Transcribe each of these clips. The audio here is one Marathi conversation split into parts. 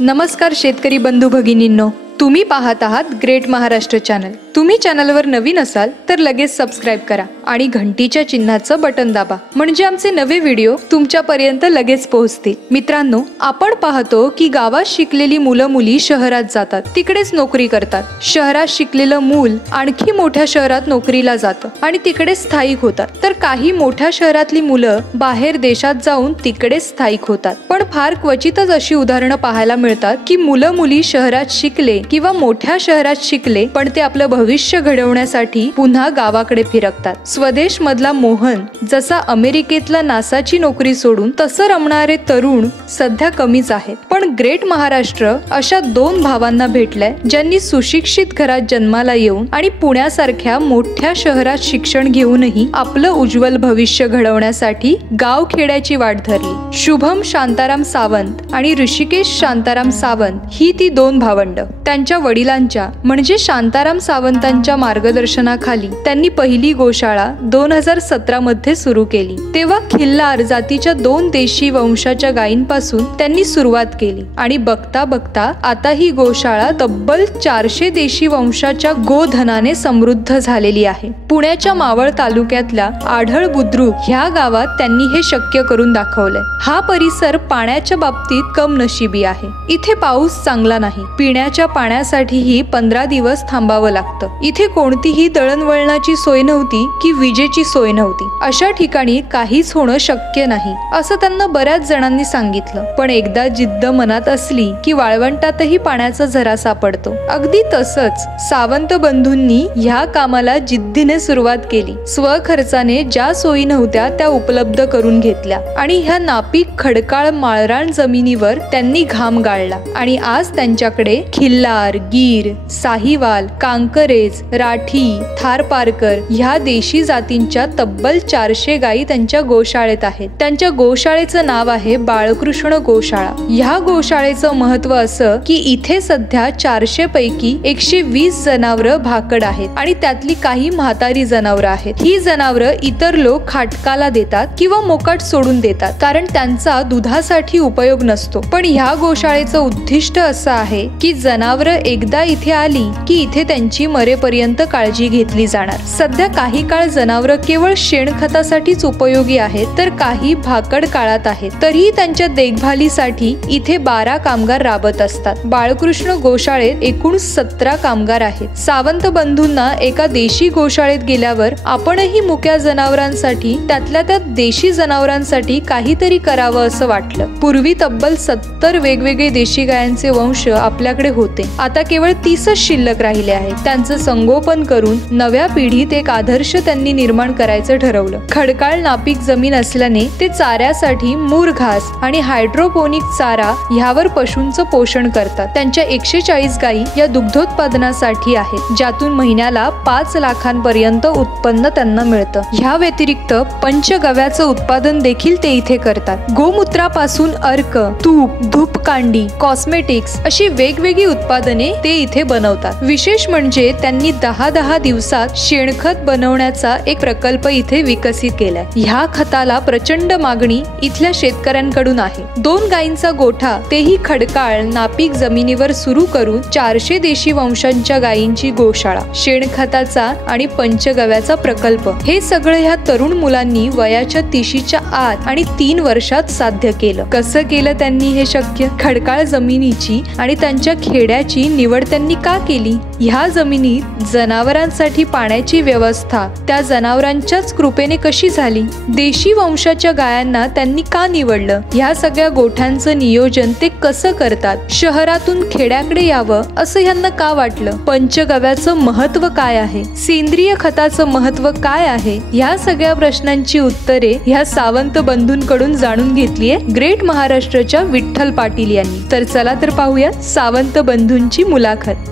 नमस्कार शेतकरी बंधू भगिनींनो, तुम्ही पाहत आहात ग्रेट महाराष्ट्र चॅनल। तुम्ही चॅनलवर नवीन असाल तर लगेच सबस्क्राइब करा आणि घंटीच्या चिन्हाचं बटन दाबा, म्हणजे आमचे नवे व्हिडिओ तुमच्यापर्यंत लगेच पोहोचतील। मित्रांनो, आपण पाहतो की गावात शिकलेली मुलं मुली शहरात जातात, तिकडेच नोकरी करतात। शहरात शिकलेलं मूल आणखी मोठ्या शहरात नोकरीला जातं आणि तिकडेच स्थायिक होतात, तर काही मोठ्या शहरातली मुलं बाहेर देशात जाऊन तिकडेच स्थायिक होतात। पण फार क्वचितच अशी उदाहरणं पाहायला मिळतात की मुलं मुली शहरात शिकले किंवा मोठ्या शहरात शिकले, पण ते आपलं भविष्य घडवण्यासाठी पुन्हा गावाकडे फिरकतात। स्वदेश मधला मोहन जसा अमेरिकेतला नासाची नोकरी सोडून तसं रमणारे तरुण सध्या कमीच आहेत। पण ग्रेट महाराष्ट्र अशा दोन भावांना भेटलंय ज्यांनी सुशिक्षित घरात जन्माला येऊन आणि पुण्यासारख्या मोठ्या शहरात शिक्षण घेऊनही आपलं उज्ज्वल भविष्य घडवण्यासाठी गाव खेड्याची वाट धरली। शुभम शांताराम सावंत आणि ऋषिकेश शांताराम सावंत ही ती दोन भावंड। त्यांच्या वडिलांच्या म्हणजे शांताराम सावंतांच्या मार्गदर्शनाखाली त्यांनी पहिली गोशाळा 2017 मध्ये सुरू केली। तेव्हा खिल्लार जातीच्या 2 देशी वंशाच्या गायींपासून त्यांनी सुरुवात केली आणि बघता बघता आता ही गोशाळा तब्बल 400 देशी वंशाच्या गोधनाने समृद्ध झालेली आहे। पुण्याच्या मावळ तालुक्यातल्या आढळ बुद्रुक ह्या गावात त्यांनी हे शक्य करून दाखवलंय। हा परिसर पाण्याच्या बाबतीत कम नशिबी आहे। इथे पाऊस चांगला नाही, पिण्याच्या पाण्यासाठीही 15 दिवस थांबावं लागतं। इथे कोणतीही दळणवळणाची सोय नव्हती की विजेची सोय नव्हती। अशा ठिकाणी काहीच होणं शक्य नाही असं त्यांना बऱ्याच जणांनी सांगितलं, पण एकदा जिद्द मनात असली की वाळवंटातही पाण्याचा झरा सापडतो। अगदी तसंच सावंत बंधूंनी ह्या कामाला जिद्दीने सुरुवात केली। स्वखर्चाने ज्या सोयी नव्हत्या त्या उपलब्ध करून घेतल्या आणि ह्या नापीक खडकाळ माळरान जमिनीवर त्यांनी घाम गाळला आणि आज त्यांच्याकडे खिल्लार, गीर, साहिवाल, कांकरेज, राठी, थारपारकर ह्या देशी जातींच्या तब्बल 400 गायी त्यांच्या गोशाळेत आहेत। त्यांच्या गोशाळेचं नाव आहे बाळकृष्ण गोशाळा। ह्या गोशाळेचं महत्व असं की इथे सध्या 400 पैकी 120 जनावरं भाकड आहेत आणि त्यातली काही म्हातारी जनावरं आहेत। ही जनावरं इतर लोक खाटकाला देतात किंवा मोकाट सोडून देतात, कारण त्यांचा दुधासाठी उपयोग नसतो। पण ह्या गोशाळेचं उद्दिष्ट असं आहे की जनावरं एकदा इथे आली की इथे त्यांची मरेपर्यंत काळजी घेतली जाणार। सध्या काही काळ जनावरं केवळ शेणखतासाठीच उपयोगी आहेत, तर काही भाकड काळात आहेत। तरीही त्यांच्या देखभालीसाठी इथे 12 कामगार राबत असतात। बाळकृष्ण गोशाळेत एकूण 17 कामगार आहेत। सावंत बंधूंना एका देशी गोशाळेत गेल्यावर आपणही मुक्या जनावरांसाठी, त्यातल्या त्यात देशी जनावरांसाठी काहीतरी करावं असं वाटलं। पूर्वी तब्बल 70 वेगवेगळे देशी गायांचे वंश आपल्याकडे होते, आता केवळ 30च शिल्लक राहिले आहेत। त्यांचं संगोपन करून नव्या पिढीत एक आदर्श त्यांनी निर्माण करायचं ठरवलं। खडकाळ नापीक जमीन असल्याने ते चाऱ्यासाठी मूर घास आणि हायड्रोपोनिक चारा ह्यावर पशूंचं पोषण करतात। त्यांच्या 140 गायी या दुग्धोत्पादनासाठी आहेत, ज्यातून महिन्याला 5 लाखांपर्यंत उत्पन्न त्यांना मिळतं। ह्या व्यतिरिक्त पंचगव्याचं उत्पादन देखील ते इथे करतात। गोमूत्रापासून अर्क, तूप, धूपकांडी, कॉस्मेटिक्स अशी वेगवेगळी उत्पादने ते इथे बनवतात। विशेष म्हणजे त्यांनी 10 दिवसात शेणखत बनवण्याचा एक प्रकल्प इथे विकसित केलाय। ह्या खताला प्रचंड मागणी इथल्या शेतकऱ्यांकडून आहे। 2 गायींचा गोठा तेही खडकाळ नापीक जमिनीवर सुरू करून 400 देशी वंशांच्या गायींची गोशाळा, शेणखताचा आणि पंचगव्याचा प्रकल्प, हे सगळं ह्या तरुण मुलांनी वयाच्या 30च्या आत आणि 3 वर्षात साध्य केलं। कसं केलं त्यांनी हे शक्य? खडकाळ जमिनीची आणि त्यांच्या खेड्याची निवड त्यांनी का केली? ह्या जमिनीत जनावरांसाठी पाण्याची व्यवस्था त्या जनावरांच्याच कृपेने कशी झाली? देशी वंशाच्या गायांना त्यांनी का निवडलं? ह्या सगळ्या गोठ्यांचं नियोजन ते कसं करतात? शहरातून खेड्याकडे यावं असं ह्यांना का वाटलं? पंचगव्याचं महत्व काय आहे? सेंद्रिय खताचं महत्व काय आहे? ह्या सगळ्या प्रश्नांची उत्तरे ह्या सावंत बंधूंकडून जाणून घेतलीये ग्रेट महाराष्ट्राच्या विठ्ठल पाटील यांनी। तर चला तर पाहूया सावंत बंधूंची मुलाखत।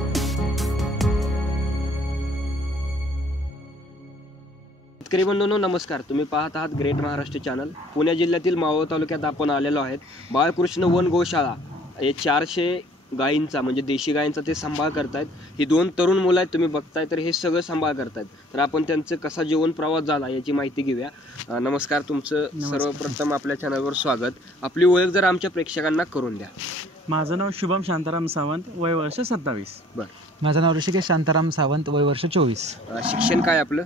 शेतकरी बंधूंनो नमस्कार, तुम्ही पाहत आहात ग्रेट महाराष्ट्र चॅनल। पुणे जिल्ह्यातील मावळ तालुक्यात आपण आलेलो आहेत। बाळकृष्ण वन गोशाळा हे 400 गायींचा म्हणजे देशी गायींचा ते सांभाळ करतायत. ही 2 तरुण मुलं आहेत, तुम्ही बघताय, तर हे सगळं सांभाळ करतायत. तर आपण त्यांचं कसा जीवन प्रवास झाला याची माहिती घेऊया. नमस्कार, तुमचं सर्वप्रथम आपल्या चॅनलवर स्वागत. आपली ओळख जर आमच्या प्रेक्षकांना करून द्या. माझं नाव शुभम शांताराम सावंत, वय वर्ष 27. बरं. माझं नाव ऋषिकेश शांताराम सावंत, वय वर्ष 24. शिक्षण काय आपलं?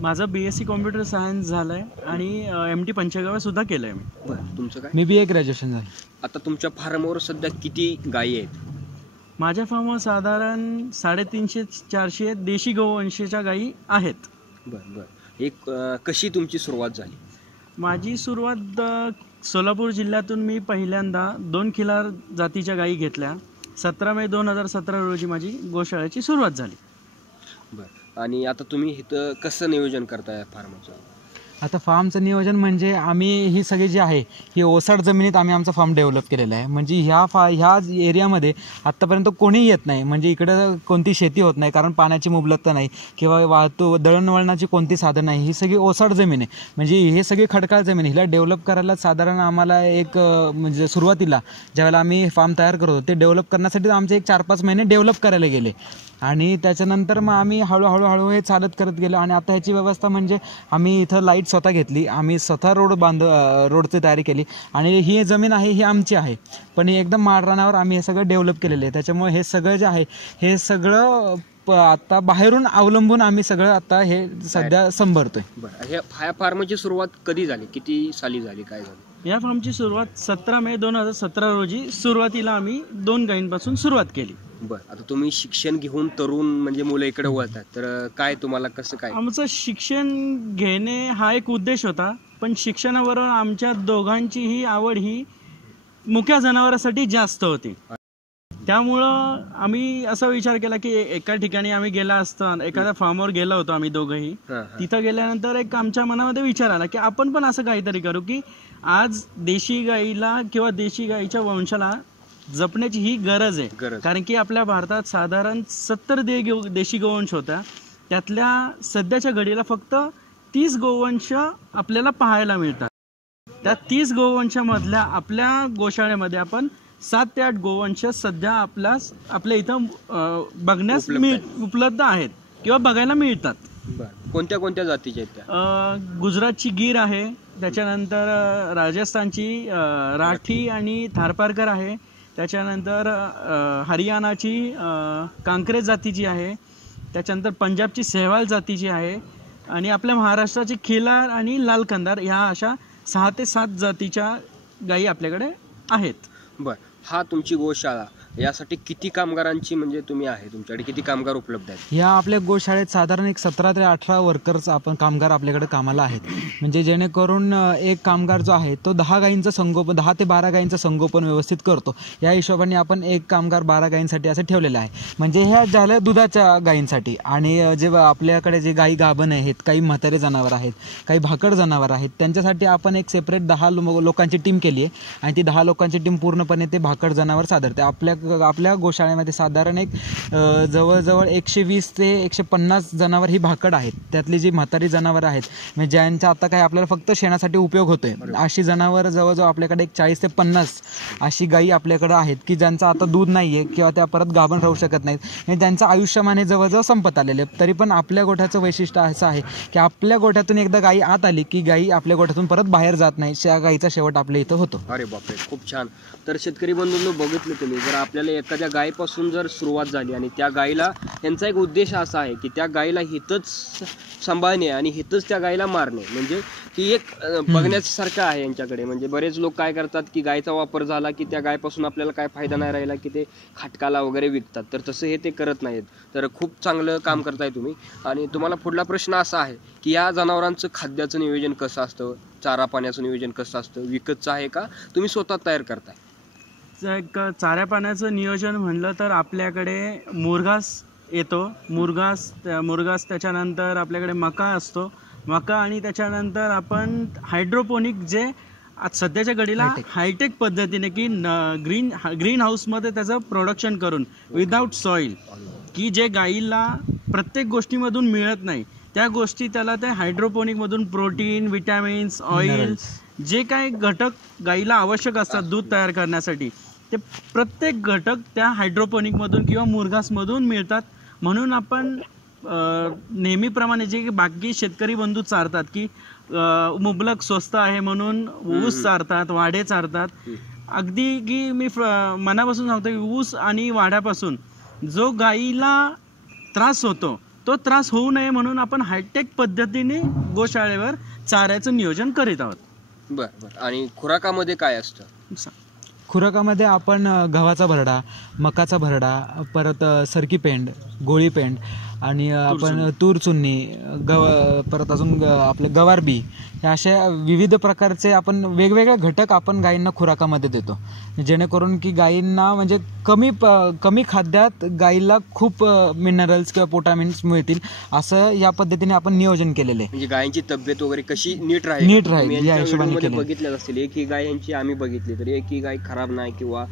माझं BSc कॉम्प्युटर सायन्स झालंय आणि MT पंचगव्य सुद्धा केलंय मी. बरं. तुमचं काय? मी BA ग्रॅज्युएशन झालं. आता तुमच्या फार्मवर सध्या किती गायी आहेत? माझ्या फार्मवर साधारण 350-400 देशी गोवंशीच्या गायी आहेत. बरं बरं. एक कशी तुमची सुरुवात झाली? माझी सुरुवात सोलापूर जिल्ह्यातून मी पहिल्यांदा 2 खिलार जातीच्या गायी घेतल्या. 17 मे 2017 रोजी माझी गोशाळेची सुरुवात झाली. बरं. आणि आता तुम्ही इथं कसं नियोजन करताय फार्मचं? आता फार्मचं नियोजन म्हणजे आम्ही ही सगळी जी आहे ही ओसाड जमिनीत आम्ही आमचा फार्म डेव्हलप केलेला आहे. म्हणजे ह्या एरियामध्ये आत्तापर्यंत कोणीही येत नाही. म्हणजे इकडं कोणती शेती होत नाही, कारण पाण्याची मुबलकता नाही किंवा वाहतूक दळणवळणाची कोणती साधन नाही. ही सगळी ओसाड जमीन आहे. म्हणजे हे सगळी खडकाळ जमीन. हिला डेव्हलप करायला साधारण आम्हाला एक म्हणजे सुरुवातीला ज्यावेळेला आम्ही फार्म तयार करत होतो ते डेव्हलप करण्यासाठी आमचे एक 4-5 महिने डेव्हलप करायला गेले. आणि त्याच्यानंतर मग आम्ही हळूहळू हे चालत करत गेलो. आणि आता ह्याची व्यवस्था म्हणजे आम्ही इथं लाईट स्वतः घेतली, आम्ही स्वतः रोडची तयारी केली. आणि ही जमीन आहे ही आमची आहे, पण एकदम माळरानावर आम्ही हे सगळं डेव्हलप केलेलं आहे. त्याच्यामुळे हे सगळं जे आहे हे सगळं आता बाहेरून अवलंबून आम्ही सगळं आता हे सध्या संभाळतोय. बरं. ह्या फार्मची सुरुवात कधी झाली, किती साली झाली, काय झाली? या फार्मची सुरुवात 17 मे 2017 रोजी सुरुवातीला आम्ही 2 गायींपासून सुरुवात केली. बरं. आता तुम्ही शिक्षण घेऊन तरुण म्हणजे मुलं इकडे वळतात, तर काय तुम्हाला कसं काय? आमचं शिक्षण घेणे हा एक उद्देश होता, पण शिक्षणाबरोबर आमच्या दोघांचीही आवड ही मुक्या जनावरांसाठी जास्त होती. त्यामुळं आम्ही असा विचार केला की एका ठिकाणी आम्ही गेला असताना एखाद्या फार्मवर गेलो होतो आम्ही दोघंही. तिथं गेल्यानंतर एक आमच्या मनामध्ये विचार आला की आपण पण असं काहीतरी करू की आज देशी गाईला किंवा देशी गाईच्या वंशाला जपण्याची ही गरज आहे. कारण की आपल्या भारतात साधारण 70 देशी गोवंश होत्या. त्यातल्या सध्याच्या घडीला फक्त 30 गोवंश आपल्याला पाहायला मिळतात. त्या 30 गोवंशामधल्या आपल्या गोशाळेमध्ये आपण 7 ते 8 गोवंश सध्या आपल्या इथं बघण्यास उपलब्ध आहेत किंवा बघायला मिळतात. कोणत्या कोणत्या जातीच्या आहेत त्या? गुजरातची गीर आहे, त्याच्यानंतर राजस्थानची राठी आणि थारपारकर आहे, त्याच्यानंतर हरियाणाची कांक्रेज जातीची आहे, त्याच्यानंतर पंजाबची सेहवाल जातीची आहे आणि आपल्या महाराष्ट्राची खिलार आणि लाल कंदार ह्या अशा 6 ते 7 जातीच्या गायी आपल्याकडे आहेत. बरं. हा तुमची गोशाळा, यासाठी किती कामगारांची म्हणजे तुम्ही आहे, तुमच्याकडे किती कामगार उपलब्ध आहेत? या आपल्या गोशाळेत साधारण एक 17 ते 18 वर्कर्स कामगार आपल्याकडे कामाला आहेत. म्हणजे जेणेकरून एक कामगार जो आहे तो 10 गायींचं संगोपन 10 ते 12 गायींचं संगोपन व्यवस्थित करतो. या हिशोबाने आपण एक कामगार 12 गायींसाठी असं ठेवलेलं आहे. म्हणजे ह्या झाल्या दुधाच्या गायींसाठी. आणि जे आपल्याकडे जे गायी गाभण आहेत, काही म्हातारे जनावर आहेत, काही भाकड जनावर आहेत, त्यांच्यासाठी आपण एक सेपरेट 10 लोकांची टीम केली आहे. आणि ती 10 लोकांची टीम पूर्णपणे ते भाकड जनावर सादरते. आपल्या गोशाळेमध्ये साधारण एक जवळजवळ 120 ते 150 जनावर ही भाकड आहेत. त्यातली जी म्हातारी जनावर आहेत म्हणजे ज्यांचा आता काय आपल्याला फक्त शेणासाठी उपयोग होतोय, अशी जनावर जवळजवळ आपल्याकडे एक 40 ते 50 अशी गायी आपल्याकडे आहेत की ज्यांचं आता दूध नाहीये किंवा त्या परत गाभण राहू शकत नाहीत. म्हणजे त्यांचं आयुष्यमान हे जवळजवळ संपत आलेले. तरी पण आपल्या गोठ्याचं वैशिष्ट्य असं आहे की आपल्या गोठ्यातून एकदा गायी आत आली की गायी आपल्या गोठ्यातून परत बाहेर जात नाही. त्या गायीचा शेवट आपल्या इथं होतो. अरे बापरे, खूप छान. तर शेतकरी बंधूंनो, बघितलं तुम्ही, जर आपल्याला एखाद्या गायीपासून जर सुरुवात झाली आणि त्या गायीला त्यांचा एक उद्देश असा आहे की त्या गायीला हितच सांभाळणे आणि हितच त्या गायीला मारणे, म्हणजे ती एक बघण्यासारखं आहे यांच्याकडे. म्हणजे बरेच लोक काय करतात की गायीचा वापर झाला की त्या गायीपासून आपल्याला काय फायदा नाही राहिला की ते खाटकाला वगैरे विकतात. तर तसं हे ते करत नाहीत. तर खूप चांगलं काम करताय तुम्ही. आणि तुम्हाला पुढला प्रश्न असा आहे की या जनावरांचं खाद्याचं नियोजन कसं असतं, चारा पाण्याचं नियोजन कसं असतं, विकतचं आहे का तुम्ही स्वतः तयार करताय? एक चाऱ्या पाण्याचं नियोजन म्हणलं तर आपल्याकडे मुरघास येतो. मुरघास त्याच्यानंतर आपल्याकडे मका असतो. मका आणि त्याच्यानंतर आपण हायड्रोपोनिक जे आज सध्याच्या घडीला हायटेक पद्धतीने की ग्रीन हाऊसमध्ये त्याचं प्रोडक्शन करून विदाऊट सॉईल, की जे गाईला प्रत्येक गोष्टीमधून मिळत नाही त्या गोष्टी त्याला ते हायड्रोपोनिकमधून प्रोटीन, विटॅमिन्स, ऑइल जे काही घटक गाईला आवश्यक असतात दूध तयार करण्यासाठी ते प्रत्येक घटक त्या हायड्रोपोनिकमधून किंवा मुरघासमधून मिळतात. म्हणून आपण नेहमीप्रमाणे जे बाकी शेतकरी बंधू चारतात की मुबलक स्वस्त आहे म्हणून ऊस चारतात, वाढे चारतात. अगदी की मी मनापासून सांगतो की ऊस आणि वाड्यापासून जो गाईला त्रास होतो तो त्रास होऊ नये म्हणून आपण हायटेक पद्धतीने गोशाळेवर चाऱ्याचं नियोजन करीत आहोत. बरं. आणि खुराकामध्ये काय असतं? खुराकामध्ये आपण गव्हाचा भरडा, मकाचा भरडा, परत सरकी पेंड, गोळी पेंड आणि आपण तूर चुन्नी, परत अजून आपलं गवार बी, हे अशा विविध प्रकारचे आपण वेगवेगळे घटक आपण गायींना खुराकामध्ये देतो, जेणेकरून की गायींना म्हणजे कमी खाद्यात गायीला खूप मिनरल्स किंवा पोटॅमिन्स मिळतील, असं या पद्धतीने आपण नियोजन केलेले आहे. म्हणजे गायींची तब्येत वगैरे कशी नीट राहील या हिशोबाने केले. बघितलं असेल एकही गायांची आम्ही बघितली तरी एकही गाय खराब नाही, किंवा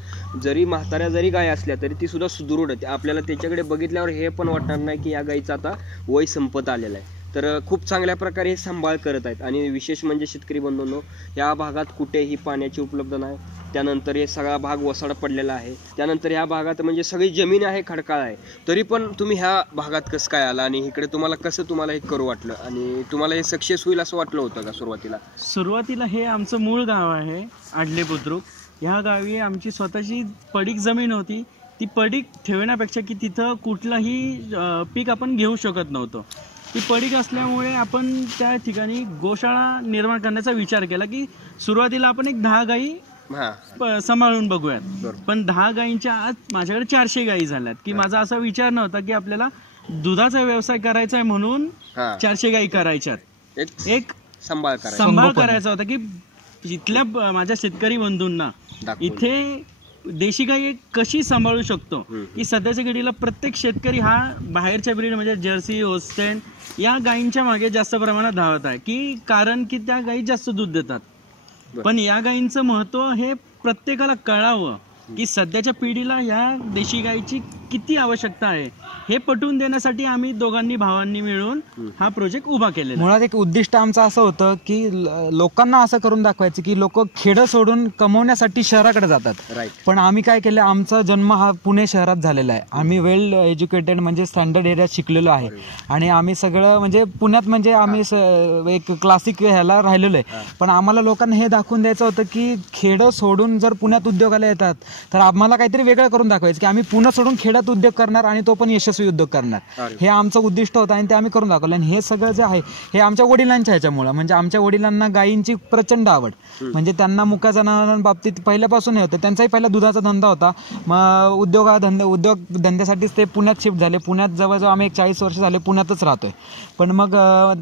जरी म्हाताऱ्या जरी गाय असल्या तरी ती सुद्धा सुदृढ आहे. आपल्याला त्याच्याकडे बघितल्यावर हे पण वाटणार नाही की या गायीचं आता वय संपत आलेलं आहे. तर खूप चांगल्या प्रकारे हे सांभाळ करत आहेत. आणि विशेष म्हणजे शेतकरी बंधूंनो, या भागात कुठेही पाण्याची उपलब्ध नाही. त्यानंतर हे सगळा भाग वसाड पडलेला आहे. त्यानंतर ह्या भागात म्हणजे सगळी जमीन आहे, खडकाळ आहे. तरी पण तुम्ही ह्या भागात कसं काय आला आणि इकडे तुम्हाला हे करू वाटलं आणि तुम्हाला हे सक्सेस होईल असं वाटलं होतं का सुरुवातीला? सुरुवातीला हे आमचं मूळ गाव आहे आडले बुद्रुक. ह्या गावी आमची स्वतःची पडीक जमीन होती. ती पडीक ठेवण्यापेक्षा की तिथं कुठलंही पीक आपण घेऊ शकत नव्हतं. ती पडीक असल्यामुळे आपण त्या ठिकाणी गोशाळा निर्माण करण्याचा विचार केला की सुरुवातीला आपण एक 10 गायी सांभाळून बघूयात. पण 10 गायींच्या आज माझ्याकडे 400 गायी झाल्यात. की माझा असा विचार नव्हता की आपल्याला दुधाचा व्यवसाय करायचा आहे म्हणून 400 गायी करायच्यात. एक सांभाळ करायचा होता की इथल्या माझ्या शेतकरी बंधूंना इथे देशी गाई कशी सांभाळू शकतो. की सध्याच्या घडीला प्रत्येक शेतकरी हा बाहेरच्या ब्रीड म्हणजे जर्सी, होस्टेन या गायींच्या मागे जास्त प्रमाणात धावत आहे. की कारण की त्या गायी जास्त दूध देतात. पण या गायींचं महत्व हे प्रत्येकाला कळावं की सध्याच्या पिढीला या देशी गायीची किती आवश्यकता आहे हे पटवून देण्यासाठी आम्ही दोघांनी भावांनी मिळून हा प्रोजेक्ट उभा केलेला. मुळात एक उद्दिष्ट आमचं असं होतं की लोकांना असं करून दाखवायचं की लोक खेडं सोडून कमवण्यासाठी शहराकडे जातात. पण आम्ही काय केलं, आमचा जन्म हा पुणे शहरात झालेला आहे. आम्ही वेल एज्युकेटेड म्हणजे स्टँडर्ड एरियात शिकलेलो आहे आणि आम्ही सगळं म्हणजे पुण्यात म्हणजे आम्ही एक क्लासिक ह्याला राहिलेलो आहे. पण आम्हाला लोकांना हे दाखवून द्यायचं होतं की खेडं सोडून जर पुण्यात उद्योगाला येतात तर आम्हाला काहीतरी वेगळं करून दाखवायचं की आम्ही पुणे सोडून खेड्यात उद्योग करणार आणि तो पण यशस्वी उद्योग करणार. हे आमचं उद्दिष्ट होतं आणि ते आम्ही करून दाखवलं. आणि हे सगळं जे आहे हे आमच्या वडिलांच्या ह्याच्यामुळे, म्हणजे आमच्या वडिलांना गायींची प्रचंड आवड, म्हणजे त्यांना मुक्या जनावरांबाबतीत पहिल्यापासून हे होतं. त्यांचाही पहिला दुधाचा धंदा होता. मग उद्योग धंद्यासाठीच ते पुण्यात शिफ्ट झाले. पुण्यात जवळजवळ आम्ही 40 वर्ष झाले पुण्यातच राहतोय. पण मग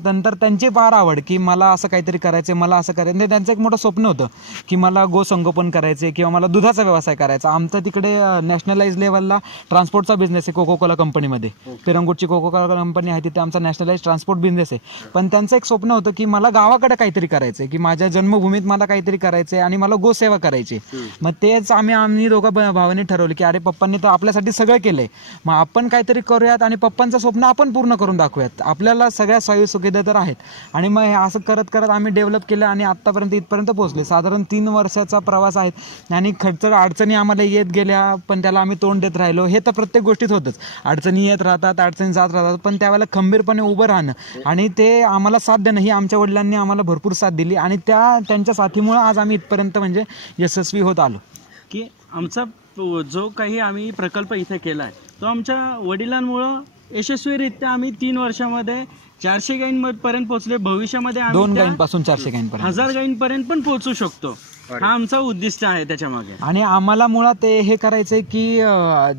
नंतर त्यांची फार आवड की मला असं काहीतरी करायचं, मला असं करायचं. म्हणजे त्यांचं एक मोठं स्वप्न होतं की मला गोसंगोपन करायचे किंवा मला दुधाचा व्यवसाय करायचा. आमचं तिकडे नॅशनलाइज लेवलला ट्रान्सपोर्टचा बिझनेस आहे कोको कोला कंपनीमध्ये. पिरंगुटची कोको कोला कंपनी आहे, तिथे आमचा नॅशनलाइज ट्रान्सपोर्ट बिझनेस आहे. पण त्यांचं एक स्वप्न होतं की मला गावाकडे काहीतरी करायचंय, की माझ्या जन्मभूमीत मला काहीतरी करायचंय आणि मला गोसेवा करायची. मग तेच आम्ही दोघं भावांनी ठरवलं की अरे पप्पांनी तर आपल्यासाठी सगळं केलंय, मग आपण काहीतरी करूयात आणि पप्पांचं स्वप्न आपण पूर्ण करून दाखवूयात. आपल्याला सगळ्या सोयी सुविधा तर आहेत. आणि मग असं करत करत आम्ही डेव्हलप केलं आणि आतापर्यंत इथपर्यंत पोहोचले. साधारण 3 वर्षाचा प्रवास आहे आणि खर्च अडचणी आम्हाला येत गेल्या, पण त्याला आम्ही तोंड देत राहिलो. हे तर प्रत्येक गोष्टीत होतच, अडचणी येत राहतात, अडचणी जात राहतात, पण त्यावेळेला खंबीरपणे उभं राहणं आणि ते आम्हाला साथ देणं ही आमच्या वडिलांनी आम्हाला भरपूर साथ दिली आणि त्यांच्या साथीमुळे आज आम्ही इथपर्यंत म्हणजे यशस्वी होत आलो. की आमचा जो काही आम्ही प्रकल्प इथे केला आहे तो आमच्या वडिलांमुळं यशस्वीरित्या आम्ही 3 वर्षामध्ये 400 गायींपर्यंत पोहोचले. भविष्यामध्ये 2 गायींपासून 400 गायींपर्यंत 1000 गायींपर्यंत पण पोहोचू शकतो. हा आमचा उद्दिष्ट आहे त्याच्या मागे. आणि आम्हाला मुळात हे करायचंय की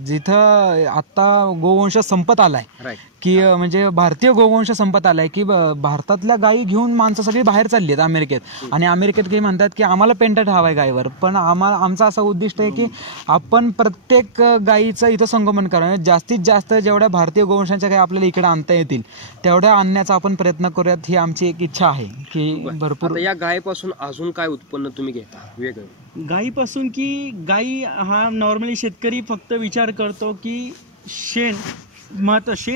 जिथं आता गोवंश संपत आलाय की म्हणजे भारतीय गोवंश संपत आलाय की भारतातल्या गायी घेऊन माणसं सगळी बाहेर चालली आहेत अमेरिकेत. आणि अमेरिकेत काही म्हणतात की आम्हाला पेटंट हवाय गायीवर. पण आमचं असं उद्दिष्ट आहे की आपण प्रत्येक गायीचं इथं संगोपन करावं. जास्तीत जास्त जेवढ्या भारतीय गोवंशांच्या गायी आपल्याला इकडे आणता येतील तेवढ्या आणण्याचा आपण प्रयत्न करूयात, ही आमची एक इच्छा आहे. की भरपूर या गायीपासून अजून काय उत्पन्न तुम्ही घेता वेगळं? गायीपासून की गायी हा नॉर्मली शेतकरी फक्त विचार करतो की शेण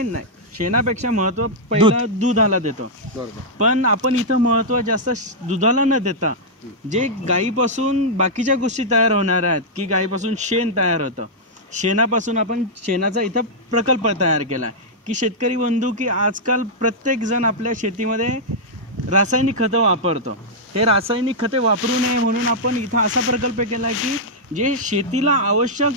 नाही, शेणापेक्षा महत्व पहिला दुधाला देतो. पण आपण इथं महत्व जास्त दुधाला न देता जे गायीपासून बाकीच्या गोष्टी तयार होणार आहेत, की गायीपासून शेण तयार होतं, शेणापासून आपण शेणाचा इथं प्रकल्प तयार केला, की शेतकरी बंधू की आजकाल प्रत्येक जण आपल्या शेतीमध्ये रासायनिक खतं वापरतो. हे रासायनिक खते वापरू नये म्हणून आपण इथं असा प्रकल्प केला की जे शेतीला आवश्यक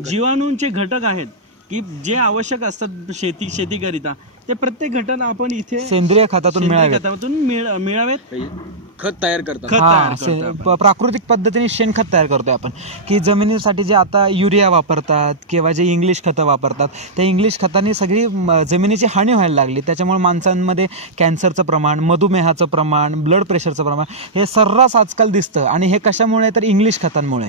जीवाणूंचे घटक आहेत, की जे आवश्यक असतात शेतीकरिता, ते प्रत्येक घटक आपण इथे सेंद्रिय खतातून मिळावेत. खत तयार करतात. प्राकृतिक पद्धतीने शेणखत तयार करतोय आपण, की जमिनीसाठी जे आता युरिया वापरतात किंवा जे इंग्लिश खतं वापरतात, त्या इंग्लिश खतांनी सगळी जमिनीची हानी व्हायला लागली. त्याच्यामुळे माणसांमध्ये कॅन्सरचं प्रमाण, मधुमेहाचं प्रमाण, ब्लड प्रेशरचं प्रमाण हे सर्रास आजकाल दिसतं. आणि हे कशामुळे तर इंग्लिश खतांमुळे.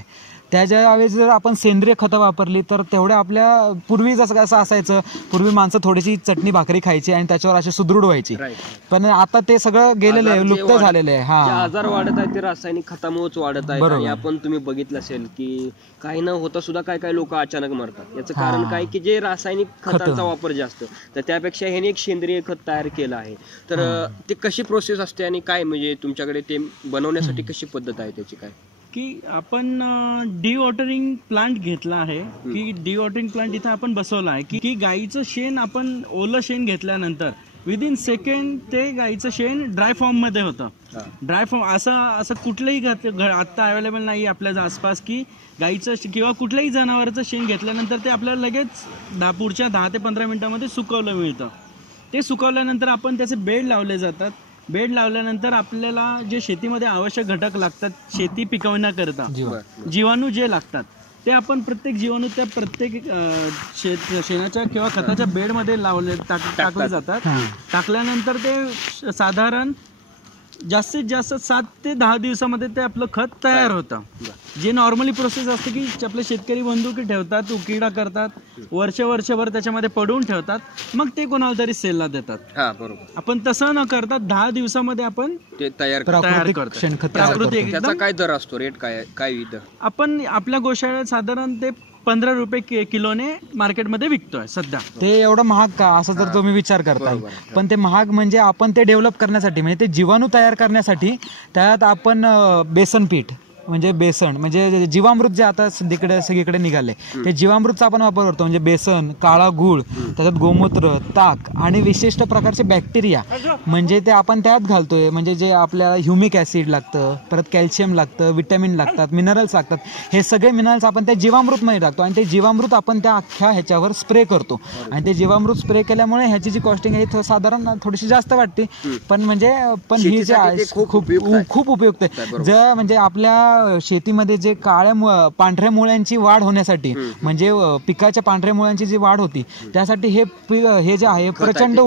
त्याच्यावेळेस जर आपण सेंद्रिय खतं वापरली तर तेवढ्या आपल्या पूर्वी जसं कसं असायचं, पूर्वी माणसं थोडीशी चटणी भाकरी खायची आणि त्याच्यावर असे सुदृढ व्हायची. पण आता ते सगळं गेलेलं आहे, लुप्त झालेलं आहे. जे आजार वाढत आहेत ते रासायनिक खतामुळेच वाढत आहेत. आणि आपण तुम्ही बघितलं असेल की काही न होता सुद्धा काय लोक अचानक मरतात. याचं कारण काय की जे रासायनिक खतांचा वापर जास्त, तर त्यापेक्षा ह्याने एक सेंद्रिय खत तयार केलं आहे. तर ते कशी प्रोसेस असते आणि काय म्हणजे तुमच्याकडे ते बनवण्यासाठी कशी पद्धत आहे त्याची काय? की आपण डिवॉटरिंग प्लांट घेतला आहे, की डिवॉटरिंग प्लांट इथं आपण बसवला आहे, की गाईचं शेण आपण ओलं शेण घेतल्यानंतर विदिन सेकंड ते गाईचं शेण ड्राय फॉर्म मध्ये होतं. ड्राय फॉर्म असं कुठलंही आता अवेलेबल नाही आपल्या आसपास, की गाईचं किंवा कुठल्याही जनावराचं शेण घेतल्यानंतर ते आपल्याला लगेच पुढच्या 10 ते 15 मिनिटांमध्ये सुकवलं मिळतं. ते सुकवल्यानंतर आपण त्याचे बेड लावले जातात. बेड लावल्यानंतर आपल्याला जे शेतीमध्ये आवश्यक घटक लागतात शेती पिकवण्याकरता, जीवाणू जे लागतात, ते आपण प्रत्येक जीवाणू त्या प्रत्येक शेणाच्या किंवा खताच्या बेडमध्ये टाकले जातात. टाकल्यानंतर ते साधारण जास्तीत जास्त 7 ते 10 दिवसामध्ये ते आपलं खत तयार होतं. जे नॉर्मली प्रोसेस असते की आपले शेतकरी बंधू की ठेवतात, उकिरडा करतात, वर्षभर त्याच्यामध्ये पडवून ठेवतात, मग ते कोणाला तरी सेलला देतात. आपण तसं न करता 10 दिवसामध्ये आपण ते तयार करतो. प्राकृतिक. त्याचा काय दर असतो, रेट काय आपण आपल्या गोशाळ्यात साधारण ते 15 रुपये किलोने मार्केटमध्ये विकतोय सध्या. ते एवढं महाग का असं जर तुम्ही विचार करताय, पण ते महाग म्हणजे आपण ते डेव्हलप करण्यासाठी, म्हणजे ते जीवाणू तयार करण्यासाठी त्यात आपण बेसन पीठ म्हणजे बेसन म्हणजे जीवामृत जे आता सगळीकडे निघाले, ते जीवामृतचा आपण वापर करतो. म्हणजे बेसन, काळा गूळ, त्याच्यात गोमूत्र, ताक आणि विशिष्ट प्रकारचे बॅक्टेरिया म्हणजे ते आपण त्यात घालतोय. म्हणजे जे आपल्याला ह्युमिक ऍसिड लागतं, परत कॅल्शियम लागतं, विटॅमिन लागतात, मिनरल्स लागतात, हे सगळे मिनरल्स आपण त्या जीवामृतमध्ये टाकतो आणि ते जीवामृत आपण त्या अख्ख्या ह्याच्यावर स्प्रे करतो. आणि ते जीवामृत स्प्रे केल्यामुळे ह्याची जी कॉस्टिंग आहे साधारण थोडीशी जास्त वाटते, पण ही जे खूप उपयुक्त आहे. जर म्हणजे आपल्या शेतीमध्ये जे पांढऱ्या मुळ्यांची वाढ होण्यासाठी, म्हणजे पिकाच्या पांढऱ्या मुळ्यांची जी वाढ होती, त्यासाठी हे जे आहे प्रचंड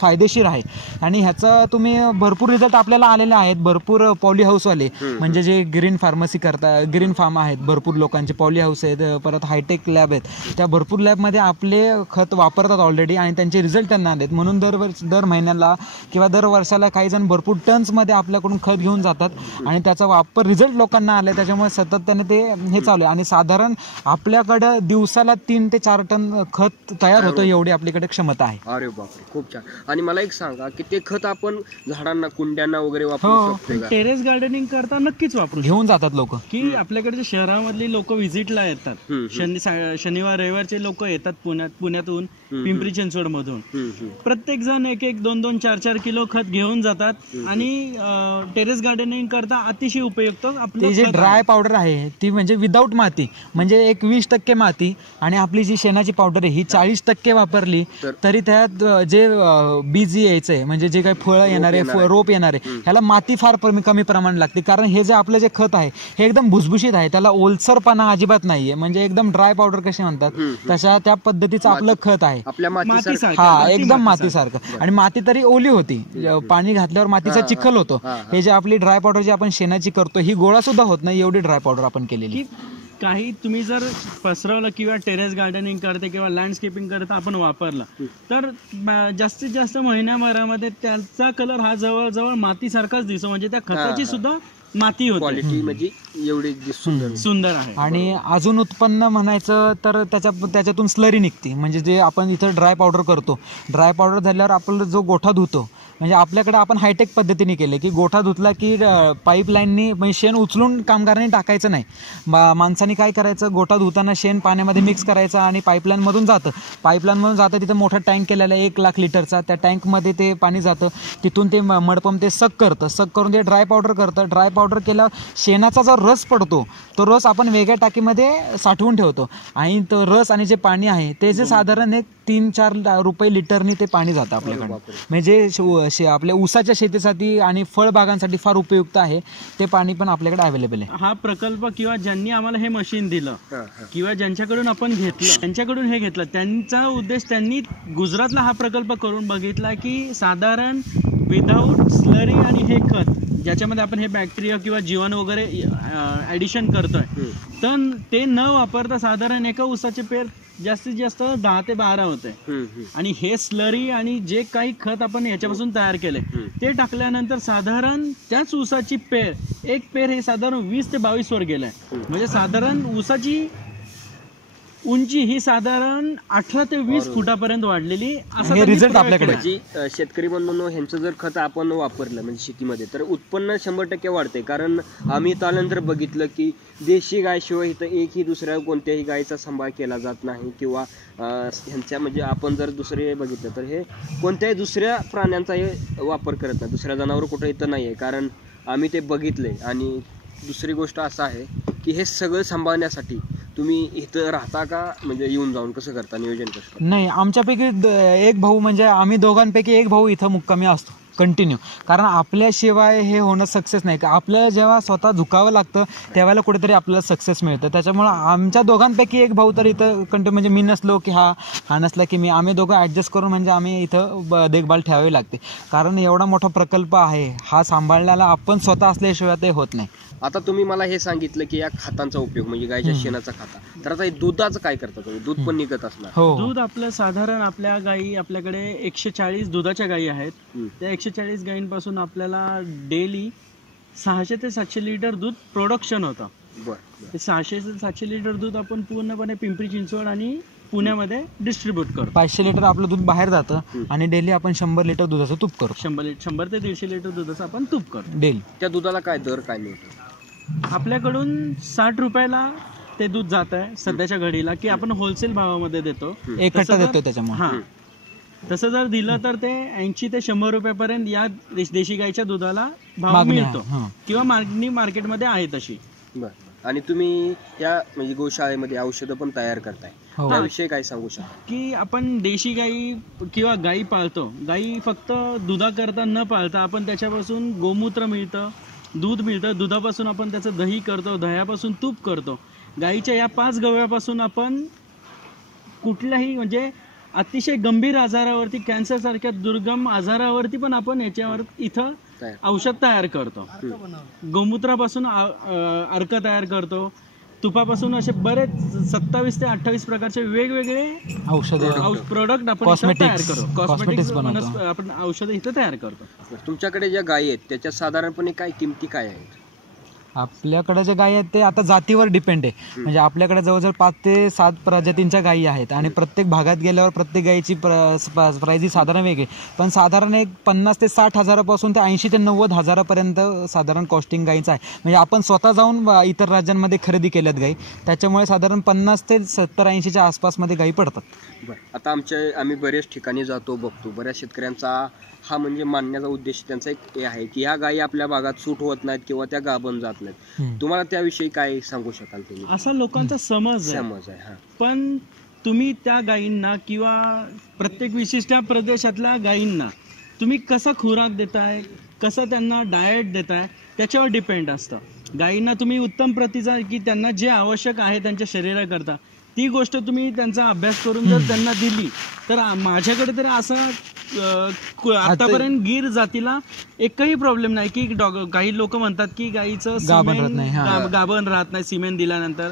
फायदेशीर आहे. आणि ह्याचा तुम्ही भरपूर रिझल्ट आपल्याला आलेले आहेत. भरपूर पॉली हाऊसवाले म्हणजे जे ग्रीन फार्मसी करतात, ग्रीन फार्म आहेत, भरपूर लोकांचे पॉली हाऊस आहेत, परत हायटेक लॅब आहेत, त्या भरपूर लॅबमध्ये आपले खत वापरतात ऑलरेडी आणि त्यांचे रिझल्ट त्यांना आलेत. म्हणून दर महिन्याला किंवा दर वर्षाला काही जण भरपूर टन्समध्ये आपल्याकडून खत घेऊन जातात आणि त्याचा वापर रिझल्ट लोकांना आलाय. त्याच्यामुळे सातत्याने ते हे चालू आहे. आणि साधारण आपल्याकडे दिवसाला 3 ते 4 टन खत तयार होतं, एवढी आपल्याकडे क्षमता आहे. अरे बापरे, खूप छान. आणि मला एक सांगा की ते खत आपण झाडांना, कुंड्यांना वगैरे वापरू शकतो का? टेरेस गार्डनिंग करता नक्कीच वापरू घेऊन जातात लोक, की आपल्याकडे शहरामधली लोक व्हिजिटला येतात. शनिवार रविवारचे लोक येतात पुण्यातून, पिंपरी चिंचवड मधून. प्रत्येक जण 1-1, 2-2, 4-4 किलो खत घेऊन जातात आणि टेरेस गार्डनिंग करता अतिशय उपयुक्त. ते जे ड्राय पावडर आहे ती म्हणजे विदाऊट माती, म्हणजे एक 20% माती आणि आपली जी शेणाची पावडर आहे ही 40% वापरली तरी त्यात जे बीज यायचंय, म्हणजे जे काही फळं येणारे, रोप येणारे, ह्याला माती फार कमी प्रमाण लागते. कारण हे जे आपलं जे खत आहे हे एकदम भुसभुशीत आहे, त्याला ओलसरपणा अजिबात नाहीये. म्हणजे एकदम ड्राय पावडर कसे म्हणतात तशा त्या पद्धतीचं आपलं खत आहे. हा, एकदम मातीसारखं. आणि माती तरी ओली होती, पाणी घातल्यावर मातीचा चिखल होतो. हे जे आपली ड्राय पावडर जी आपण शेणाची करतो ही गोळा सुद्धा होत नाही, एवढी ड्राय पावडर आपण केलेली. काही तुम्ही जर पसरवलं किंवा टेरेस गार्डनिंग करते किंवा लँडस्केपिंग करता आपण वापरला तर जास्तीत जास्त महिन्याभरामध्ये त्याचा कलर हा जवळजवळ मातीसारखाच दिसतो. म्हणजे त्या खताची सुद्धा माती होते, क्वालिटी म्हणजे एवढी सुंदर आहे. आणि अजून उत्पन्न म्हणायचं तर त्याच्यातून स्लरी निघते. म्हणजे जे आपण इथं ड्राय पावडर करतो, ड्राय पावडर झाल्यावर आपला जो गोठा धुतो म्हणजे आपल्याकडे आपण हायटेक पद्धतीने केले की गोठा धुतला की पाईपलाईननी म्हणजे शेण उचलून कामगारांनी टाकायचं नाही. माणसाने काय करायचं, गोठा धुताना शेण पाण्यामध्ये मिक्स करायचं आणि पाईपलाईनमधून जातं तिथं मोठा टँक केलेला आहे 1 लाख लिटरचा. त्या टँकमध्ये ते पाणी जातं, तिथून ते मडपंप ते सक करून ते ड्राय पावडर करतं. ड्राय पावडर केल्यावर शेणाचा जो रस पडतो तो रस आपण वेगळ्या टाकीमध्ये साठवून ठेवतो आणि तो रस आणि जे पाणी आहे ते जे साधारण एक 3-4 रुपये लिटरनी ते पाणी जातं आपल्याकडे. म्हणजे आपल्या ऊसाच्या शेतीसाठी आणि फळबागांसाठी फार उपयुक्त आहे. ते पाणी पण आपल्याकडे अवेलेबल आहे. हा प्रकल्प किंवा ज्यांनी आम्हाला हे मशीन दिलं किंवा ज्यांच्याकडून आपण घेतलं त्यांच्याकडून हे घेतलं, त्यांचा उद्देश त्यांनी गुजरातला हा प्रकल्प करून बघितला की साधारण विदाऊट स्लरी आणि हे खत ज्याच्यामध्ये आपण हे बॅक्टेरिया किंवा जीवाणू वगैरे ॲडिशन करतोय, तर ते न वापरता साधारण एका ऊसाचे पेर जास्तीत जास्त 10 ते 12 होते. आणि हे स्लरी आणि जे काही खत आपण याच्यापासून तयार केले ते टाकल्यानंतर साधारण त्याच ऊसाची एक पेर हे साधारण 20 ते 22 वर गेलंय. म्हणजे साधारण ऊसाची उंची ही साधारण 18 ते 20 फुटापर्यंत वाढलेली असं रिझल्ट आपल्याकडे. जी शेतकरी बंधूंनो, ह्यांचं जर खत आपण वापरलं म्हणजे शेतीमध्ये तर उत्पन्न 100% वाढते. कारण आम्ही त्यानंतर बघितलं की देशी गायशिवाय इथं एकही दुसऱ्या कोणत्याही गायीचा सांभाळ केला जात नाही किंवा ह्यांच्या म्हणजे आपण जर दुसरे बघितलं तर हे कोणत्याही दुसऱ्या प्राण्यांचा हे वापर करत नाही, दुसऱ्या जनावर कुठं इथं नाही आहे. कारण आम्ही ते बघितले. आणि दुसरी गोष्ट असं आहे की हे सगळं सांभाळण्यासाठी तुम्ही इथं राहता का, म्हणजे येऊन जाऊन कसं करता, नियोजन कसं करता? नाही, आमच्यापैकी एक भाऊ म्हणजे आम्ही दोघांपैकी एक भाऊ इथं मुक्कामी असतो कंटिन्यू. कारण आपल्याशिवाय हे होणं सक्सेस नाही. का आपलं जेव्हा स्वतः झुकावं लागतं त्यावेळेला कुठेतरी आपल्याला सक्सेस मिळतं. त्याच्यामुळं आमच्या दोघांपैकी एक भाऊ तर इथं कंटिन्यू, म्हणजे मी नसलो की हा नसला की आम्ही दोघं ॲडजस्ट करून म्हणजे आम्ही इथं देखभाल ठेवावी लागते. कारण एवढा मोठा प्रकल्प आहे, हा सांभाळण्याला आपण स्वतः असल्याशिवाय ते होत नाही. आता तुम्ही मला हे सांगितलं की या खतांचा उपयोग म्हणजे गायच्या शेणाचा खाता, तर आता हे दुधाचं काय करता तुम्ही? दूध पण निघत असणार. हो, दूध आपलं साधारण आपल्या गायी, आपल्याकडे 140 दुधाच्या गायी आहेत. त्या 140 गायींपासून आपल्याला डेली 600 ते 700 लिटर दूध प्रोडक्शन होतं. बरं. 600 ते 700 लिटर दूध आपण पूर्णपणे पिंपरी चिंचवड आणि पुण्यामध्ये डिस्ट्रीब्यूट करतो. 500 लिटर आपलं दूध बाहेर जातं आणि डेली आपण 100 लिटर दुधाचं तूप करतो. 100 ते 150 लिटर दुधाचं आपण तूप करतो डेली. त्या दुधाला काय दर काय मिळतो? आपल्याकडून 60 रुपयाला ते दूध जात आहे सध्याच्या घडीला, की आपण होलसेल भावामध्ये देतो. 1 कट्टा देतो त्याच्यामुळे. हा, तसं जर दिलं तर ते 80 ते 100 रुपयापर्यंत या देशी गाईच्या दुधाला भाव मिळतो किंवा मागणी मार्केटमध्ये आहे तशी. बरं. आणि तुम्ही या म्हणजे गोशाळेमध्ये औषधं पण तयार करताय, त्याविषयी काय सांगू शकता? की आपण देशी गाई किंवा गाई पाळतो, गाई फक्त दुधाकरता न पाळता आपण त्याच्यापासून गोमूत्र मिळतं, दूध मिळतं, दुधापासून आपण त्याचं दही करतो, दह्यापासून तूप करतो. गाईच्या या 5 गव्यापासून आपण कुठल्याही म्हणजे अतिशय गंभीर आजारावरती, कॅन्सर सारख्या दुर्गम आजारावरती पण आपण याच्यावर इथं औषध तयार करतो. गोमूत्रापासून अर्क तयार करतो, तुपापासून असे बरेच 27 ते 28 प्रकारचे वेगवेगळे औषध प्रोडक्ट आपण तयार करतो. कॉस्मेटिक्स आपण औषधं इथं तयार करतो. तुमच्याकडे ज्या गायी आहेत त्याच्या साधारणपणे काय किमती काय आहेत? आपल्याकडे जे गायी आहेत ते आता जातीवर डिपेंड आहे. म्हणजे आपल्याकडे जवळजवळ 5 ते 7 प्रजातींच्या गायी आहेत आणि प्रत्येक भागात गेल्यावर प्रत्येक गायीची प्राइस साधारण वेगळी. पण साधारण एक 50 ते 60 हजारापासून ते 80 ते 90 हजारापर्यंत साधारण कॉस्टिंग गायीचं आहे. म्हणजे आपण स्वतः जाऊन इतर राज्यांमध्ये खरेदी केल्यात गायी, त्याच्यामुळे साधारण 50 ते 70-80च्या आसपासमध्ये गायी पडतात. बरं. आता आम्ही बरेच ठिकाणी जातो, बघतो, बऱ्याच शेतकऱ्यांचा हा म्हणजे मानण्याचा उद्देश त्यांचा एक हे आहे की ह्या गायी आपल्या भागात सूट होत नाहीत किंवा त्या गाभण जात नाहीत. तुम्हाला त्याविषयी काय सांगू शकाल तुम्ही? असा लोकांचा समज आहे. पण तुम्ही त्या गायींना किंवा प्रत्येक विशिष्ट प्रदेशातल्या गायींना तुम्ही कसा खुराक देताय, कसं त्यांना डाएट देताय त्याच्यावर डिपेंड असतं. गायींना तुम्ही उत्तम प्रतीचा की त्यांना जे आवश्यक आहे त्यांच्या शरीराकरता ती गोष्ट तुम्ही त्यांचा अभ्यास करून जर त्यांना दिली तर माझ्याकडे तर असं आतापर्यंत गीर जातीला एकही प्रॉब्लेम नाही की काही लोक म्हणतात की गाईचं गाभण राहत नाही सिमेंट दिल्यानंतर,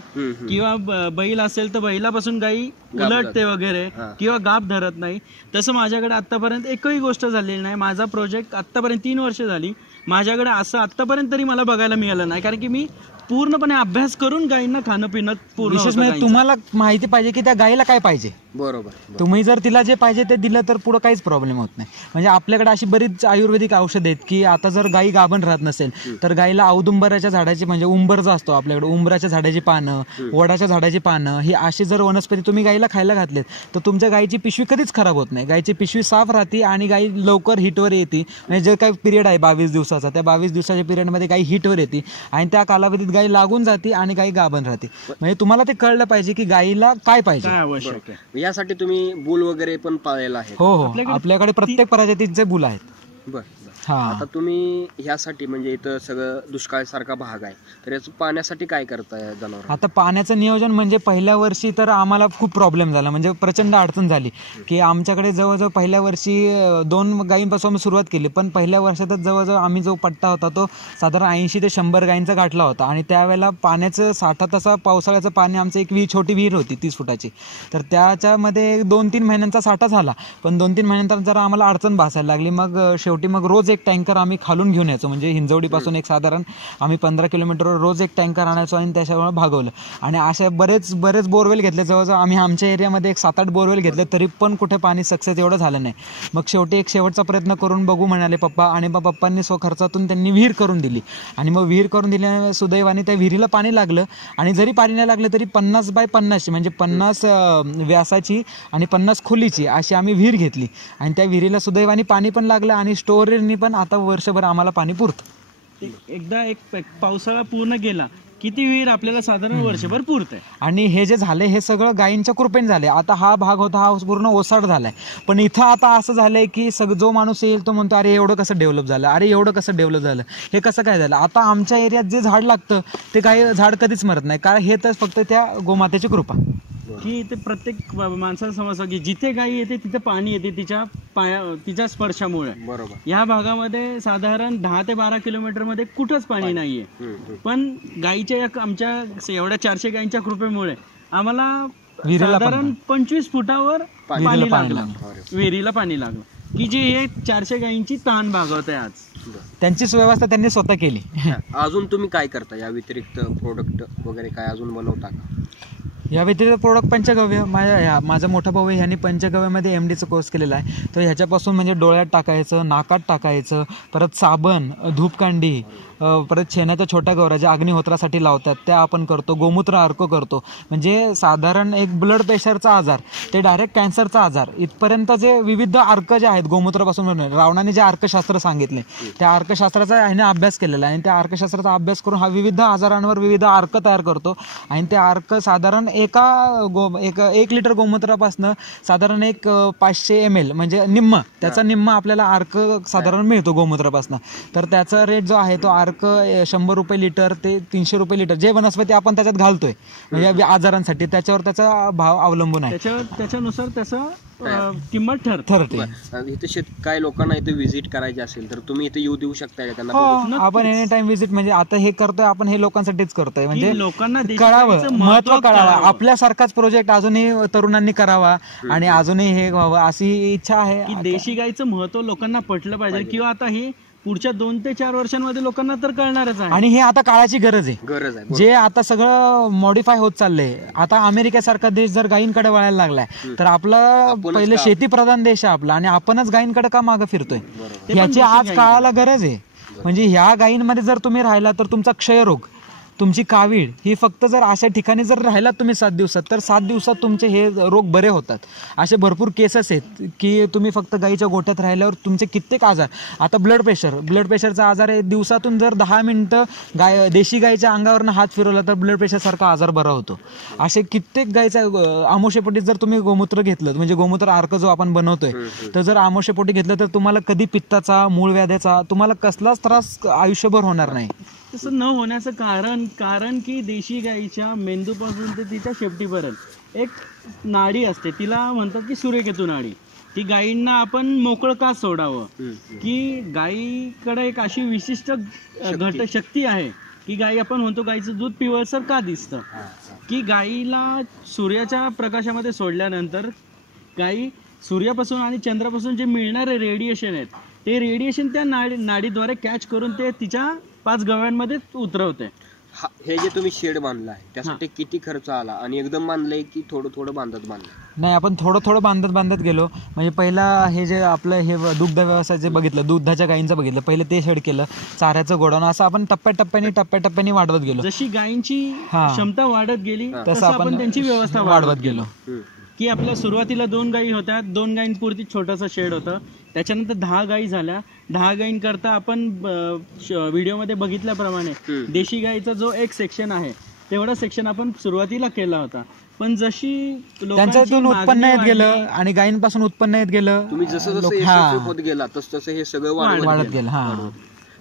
किंवा बैल असेल तर बैलापासून गाई उलटते वगैरे किंवा गाभ धरत नाही. तसं माझ्याकडे आतापर्यंत एकही गोष्ट झालेली नाही. माझा प्रोजेक्ट आतापर्यंत 3 वर्ष झाली, माझ्याकडे असं आतापर्यंत तरी मला बघायला मिळालं नाही. कारण की मी पूर्णपणे अभ्यास करून गायींना खाणं पिणं पूर्ण विशेष होतं म्हणजे गायींचं. तुम्हाला माहिती पाहिजे की त्या गायीला काय पाहिजे. बरोबर. तुम्ही जर तिला जे पाहिजे ते दिलं तर पुढे काहीच प्रॉब्लेम होत नाही. म्हणजे आपल्याकडे अशी बरीच आयुर्वेदिक औषध आहेत की आता जर गायी गाभण राहत नसेल तर गायीला औदुंबराच्या झाडाची म्हणजे उंबर जो असतो आपल्याकडे, उंबराच्या झाडाची पानं, वडाच्या झाडाची पानं, ही अशी जर वनस्पती तुम्ही गायीला खायला घातलेत तर तुमच्या गायीची पिशवी कधीच खराब होत नाही. गायीची पिशवी साफ राहते आणि गायी लवकर हिटवर येते. म्हणजे जे काही पिरियड आहे 22 दिवसाचा, त्या 22 दिवसाच्या पिरियडमध्ये गायी हिटवर येते आणि त्या कालावधीत गायी लागून जाते आणि गायी गाभण राहते. म्हणजे तुम्हाला ते कळलं पाहिजे की गायीला काय पाहिजे. काय आवश्यक आहे. यासाठी तुम्ही बुल वगैरे पण पाळलेला आहे. हो हो, आपल्याकडे प्रत्येक प्रजातीचे बुल आहेत. बर. हा. आता तुम्ही ह्यासाठी म्हणजे इथं सगळं दुष्काळासारखा भाग आहे तर याचं पाण्यासाठी काय करताय जनावर? आता पाण्याचं नियोजन म्हणजे पहिल्या वर्षी तर आम्हाला खूप प्रॉब्लेम झाला, म्हणजे प्रचंड अडचण झाली की आमच्याकडे जवळजवळ पहिल्या वर्षी 2 गायींपासून आम्ही सुरुवात केली, पण पहिल्या वर्षातच जवळजवळ आम्ही जो पट्टा होता तो साधारण 80 ते 100 गायींचा गाठला होता. आणि त्यावेळेला पाण्याचं साठा तसा पावसाळ्याचं पाणी आमचं एक छोटी विहीर होती 30 फुटाची, तर त्याच्यामध्ये 2-3 महिन्यांचा साठा झाला. पण 2-3 महिन्यानंतर जरा आम्हाला अडचण भासायला लागली. मग शेवटी रोज एक टँकर आम्ही खालून घेऊन यायचो. म्हणजे हिंजवडीपासून एक साधारण आम्ही 15 किलोमीटरवर रोज एक टँकर आणायचो आणि त्याच्यामुळे भागवलं. आणि अशा बरेच बोरवेल घेतले. जवळजवळ आम्ही आमच्या एरियामध्ये एक 7-8 बोरवेल घेतले तरी पण कुठे पाणी सक्सेस एवढं झालं नाही. मग शेवटी एक शेवटचा प्रयत्न करून बघू म्हणाले पप्पा, आणि मग पप्पांनी स्वखर्चातून त्यांनी विहीर करून दिली. आणि मग विहीर करून दिल्याने सुदैवाने त्या विहिरीला पाणी लागलं. आणि जरी पाणी नाही लागलं तरी 50 बाय 50 म्हणजे 50 व्यासाची आणि 50 खोलीची अशी आम्ही विहीर घेतली. आणि त्या विहिरीला सुदैवाने पाणी पण लागलं आणि स्टोरेजनी पण आता वर्षभर आम्हाला पाणी पुरतं. एकदा एक पावसाळा पूर्ण गेला किती विहीर आपल्याला साधारण वर्षभर पुरते. आणि हे जे झाले हे सगळं गायींच्या कृपेने झाले. आता हा भाग होता हा पूर्ण ओसाड झालाय, पण इथं आता असं झालंय की जो माणूस येईल तो म्हणतो अरे एवढं कसं डेव्हलप झालं, अरे एवढं कसं डेव्हलप झालं, हे कसं काय झालं. आता आमच्या एरियात जे झाड लागतं ते काही झाड कधीच मरत नाही, कारण हे तर फक्त त्या गोमातेची कृपा. की ते प्रत्येक माणसाला समजतं की जिथे गायी येते तिथे पाणी येते तिच्या स्पर्शामुळे. बरोबर. या भागामध्ये साधारण 10 ते 12 किलोमीटर मध्ये कुठंच पाणी नाहीये. पण गायीच्या आमच्या एवढ्या 400 गायींच्या कृपेमुळे आम्हाला साधारण 25 फुटावर पाणी लागलं, विहिरीला पाणी लागलं, की जे हे 400 गायींची तहान भागवत आहे आज. त्यांची सुव्यवस्था त्यांनी स्वतः केली. अजून तुम्ही काय करता या व्यतिरिक्त प्रोडक्ट वगैरे काय अजून बनवता का? या व्यतिरिक्त प्रोडक्ट पंचगव्य, माझा मोठा भाऊ आहे ह्यांनी पंचगव्यामध्ये MDचा कोर्स केलेला आहे. तर ह्याच्यापासून म्हणजे डोळ्यात टाकायचं, नाकात टाकायचं, परत साबण, धूपकांडी, परत शेणाच्या छोट्या गवऱ्या ज्या अग्निहोत्रासाठी लावतात त्या आपण करतो, गोमूत्र अर्क करतो. म्हणजे साधारण एक ब्लड प्रेशरचा आजार ते डायरेक्ट कॅन्सरचा आजार इथपर्यंत जे विविध अर्क जे आहेत गोमूत्रापासून बनवले, रावणाने जे अर्कशास्त्र सांगितले त्या अर्कशास्त्राचा ह्याने अभ्यास केलेला आहे. आणि त्या अर्कशास्त्राचा अभ्यास करून हा विविध आजारांवर विविध अर्क तयार करतो. आणि ते अर्क साधारण 1 लिटर गोमूत्रापासून साधारण 500 ml म्हणजे निम्म, त्याचा निम्म आपल्याला अर्क साधारण मिळतो गोमूत्रापासून. तर त्याचा रेट जो आहे तो अर्क 100 रुपये लिटर ते 300 रुपये लिटर, जे वनस्पती आपण त्याच्यात घालतोय म्हणजे आजारांसाठी त्याच्यावर त्याचा भाव अवलंबून आहे. त्याच्यानुसार त्याचा किंमत ठरते. इथे काय लोकांना इथे व्हिजिट करायची असेल तर तुम्ही इथे येऊ देऊ शकता का त्यांना? हो, आपण एनी टाइम व्हिजिट, म्हणजे आता हे करतोय आपण हे लोकांसाठी करतोय, म्हणजे लोकांना कळावं, महत्व कळावं. आपल्यासारखाच प्रोजेक्ट अजूनही तरुणांनी करावा आणि अजूनही हे व्हावं अशी इच्छा आहे की देशी गाईचं महत्व लोकांना पटलं पाहिजे. किंवा आता हे पुढच्या 2 ते 4 वर्षांमध्ये लोकांना तर कळणारच आहे. आणि हे आता काळाची गरज आहे. बरोबर. जे आता सगळं मॉडिफाय होत चाललंय. आता अमेरिकेसारखा देश जर गायींकडे वळायला लागलाय तर आपला पहिले शेतीप्रधान देश आहे आपला, आणि आपणच गायींकडे का मागं फिरतोय, याची आज काळाला गरज आहे. म्हणजे ह्या गायींमध्ये जर तुम्ही राहिला तर तुमचा क्षयरोग, तुमची कावीळ ही फक्त जर अशा ठिकाणी जर राहिलात तुम्ही 7 दिवसात तर 7 दिवसात तुमचे हे रोग बरे होतात. असे भरपूर केसेस आहेत की तुम्ही फक्त गाईच्या गोठ्यात राहिल्यावर तुमचे कित्येक आजार. आता ब्लड प्रेशरचा आजार आहे. दिवसातून जर 10 मिनिटं देशी गाईच्या अंगावरनं हात फिरवला तर ब्लड प्रेशरसारखा आजार बरा होतो. असे कित्येक गाईच्या आमोशेपोटी जर तुम्ही गोमूत्र घेतलं, म्हणजे गोमूत्र अर्क जो आपण बनवतोय, तर जर आमोशेपोटी घेतलं तर तुम्हाला कधी पित्ताचा, मूळव्याध्याचा तुम्हाला कसलाच त्रास आयुष्यभर होणार नाही. तसं न होण्याचं कारण की देशी गाईच्या मेंदूपासून ते तिच्या शेपटीपर्यंत एक नाडी असते, तिला म्हणतात की सूर्यकेतू नाडी. ती गायींना आपण मोकळं का सोडावं, की गायीकडे एक अशी विशिष्ट शक्ती आहे की गाई, आपण म्हणतो गाईचं दूध पिवळसर का दिसतं, की गाईला सूर्याच्या प्रकाशामध्ये सोडल्यानंतर गाई सूर्यापासून आणि चंद्रापासून जे मिळणारे रेडिएशन आहेत ते रेडिएशन त्या नाडीद्वारे कॅच करून ते तिच्या 5 गव्यांमध्ये उतरवते. हे जे तुम्ही शेड बांधलं आहे त्यासाठी किती खर्च आला आणि एकदम बांधलंय की थोडं थोडं बांधत बांधलं? नाही, आपण थोडं थोडं बांधत गेलो. म्हणजे पहिला हे जे आपलं हे दुग्ध व्यवसाय जे बघितलं, दुधाच्या गायींचं बघितलं, पहिले ते शेड केलं, चाऱ्याचं गोडाऊन, असं आपण टप्प्याटप्प्याने वाढवत गेलो. जशी गायींची क्षमता वाढत गेली तसं आपण त्यांची व्यवस्था वाढवत गेलो. की आपल्या सुरुवातीला 2 गायी होत्या, 2 गायींपुरती छोटंसं शेड होतं. त्याच्यानंतर 10 गायी झाल्या. 10 गायींकरता आपण व्हिडिओमध्ये बघितल्याप्रमाणे देशी गायीचा जो एक सेक्शन आहे तेवढा सेक्शन आपण सुरुवातीला केला होता. पण जशी त्यांच्यातून उत्पन्न येत गेलं आणि गायींपासून उत्पन्न येत गेलं, तुम्ही जसं यशस्वी होत गेला तसं हे सगळं वाढत गेलं.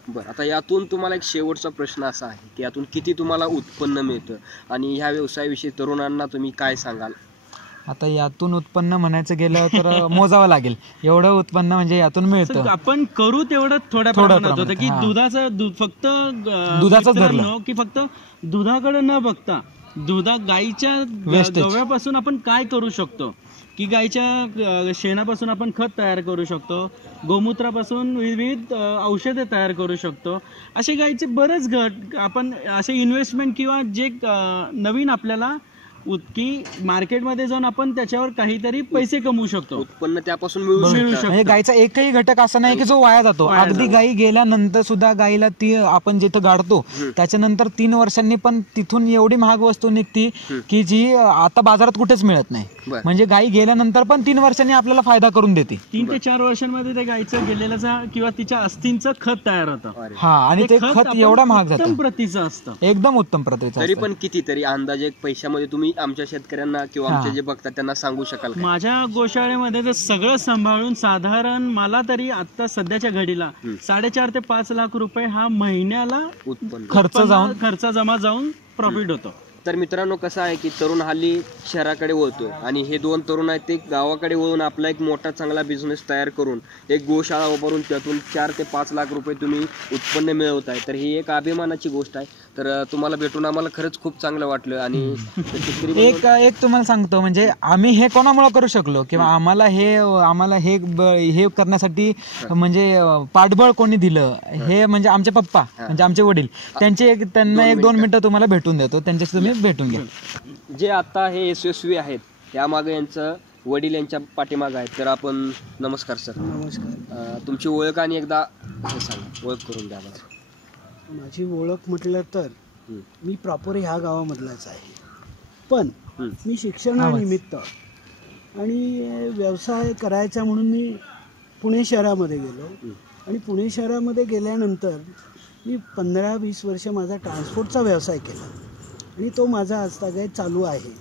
बरं, आता यातून तुम्हाला एक शेवटचा प्रश्न असा आहे की यातून किती तुम्हाला उत्पन्न मिळतं आणि ह्या व्यवसायाविषयी तरुणांना तुम्ही काय सांगाल? आता यातून उत्पन्न म्हणायचं गेलं तर मोजावं लागेल, एवढं उत्पन्न म्हणजे यातून मिळतं. आपण करू तेवढं थोड्या प्रमाणात होतं की फक्त दुधाचं धरलं की फक्त दुधाकडे न बघता गायीच्या गव्यापासून आपण काय करू शकतो, की गायीच्या शेणापासून आपण खत तयार करू शकतो, गोमूत्रापासून विविध औषधे तयार करू शकतो. असे गायीचे बरेच गट आपण असे इन्व्हेस्टमेंट किंवा जे नवीन आपल्याला की मार्केटमध्ये जाऊन आपण त्याच्यावर काहीतरी पैसे कमवू शकतो, उत्पन्न त्यापासून मिळू शकतं. म्हणजे गायीचा एकही घटक असा नाही की जो वाया जातो. अगदी गायी गेल्यानंतर सुद्धा गायीला ती आपण जिथं गाडतो त्याच्यानंतर 3 वर्षांनी पण तिथून एवढी महाग वस्तू निघती की जी आता बाजारात कुठेच मिळत नाही. म्हणजे गायी गेल्यानंतर पण 3 वर्षांनी आपल्याला फायदा करून देते. 3 ते 4 वर्षांमध्ये त्या गायीचं गेलेल्याचा किंवा तिच्या अस्थींचं खत तयार होतं. आणि ते खत एवढा महाग जातं, उत्तम प्रतीचं असतं, एकदम उत्तम प्रतीचं. तरी पण कितीतरी अंदाजे पैशामध्ये तुम्ही आमच्या शेतकऱ्यांना किंवा आमचे जे बघतात त्यांना सांगू शकाल? माझ्या गोशाळेमध्ये ते सगळं सांभाळून साधारण मला तरी आता सध्याच्या घडीला 4.5 ते 5 लाख रुपये हा महिन्याला उत्पन्न खर्च जमा जाऊन प्रॉफिट होतो. तर मित्रांनो, कसं आहे की तरुण हल्ली शहराकडे वळतोय आणि हे 2 तरुण आहेत ते गावाकडे वळून आपला एक मोठा चांगला बिझनेस तयार करून एक गोशाळा उभारून त्यातून 4 ते 5 लाख रुपये तुम्ही उत्पन्न मिळवत आहे. तर ही एक अभिमानाची गोष्ट आहे. तर तुम्हाला भेटून आम्हाला खरंच खूप चांगलं वाटलं. आणि एक तुम्हाला सांगतो, म्हणजे आम्ही हे कोणामुळे करू शकलो किंवा आम्हाला हे करण्यासाठी म्हणजे पाठबळ कोणी दिलं, हे म्हणजे आमचे पप्पा, म्हणजे आमचे वडील. त्यांना 1-2 मिनिटं तुम्हाला भेटून देतो, त्यांच्याशी तुम्ही भेटून घ्या. जे आता हे यशस्वी आहेत यामागे यांचं वडील यांच्या पाठीमाग आहेत. तर आपण नमस्कार सर. नमस्कार. तुमची ओळख आणि एकदा हे सांगा, ओळख करून द्या मला. माझी ओळख म्हटलं तर मी प्रॉपर ह्या गावामधलाच आहे, पण मी शिक्षणानिमित्त आणि व्यवसाय करायचा म्हणून मी पुणे शहरामध्ये गेलो. आणि पुणे शहरामध्ये गेल्यानंतर मी 15-20 वर्ष माझा ट्रान्सपोर्टचा व्यवसाय केला आणि तो माझा आजतागायत चालू आहे.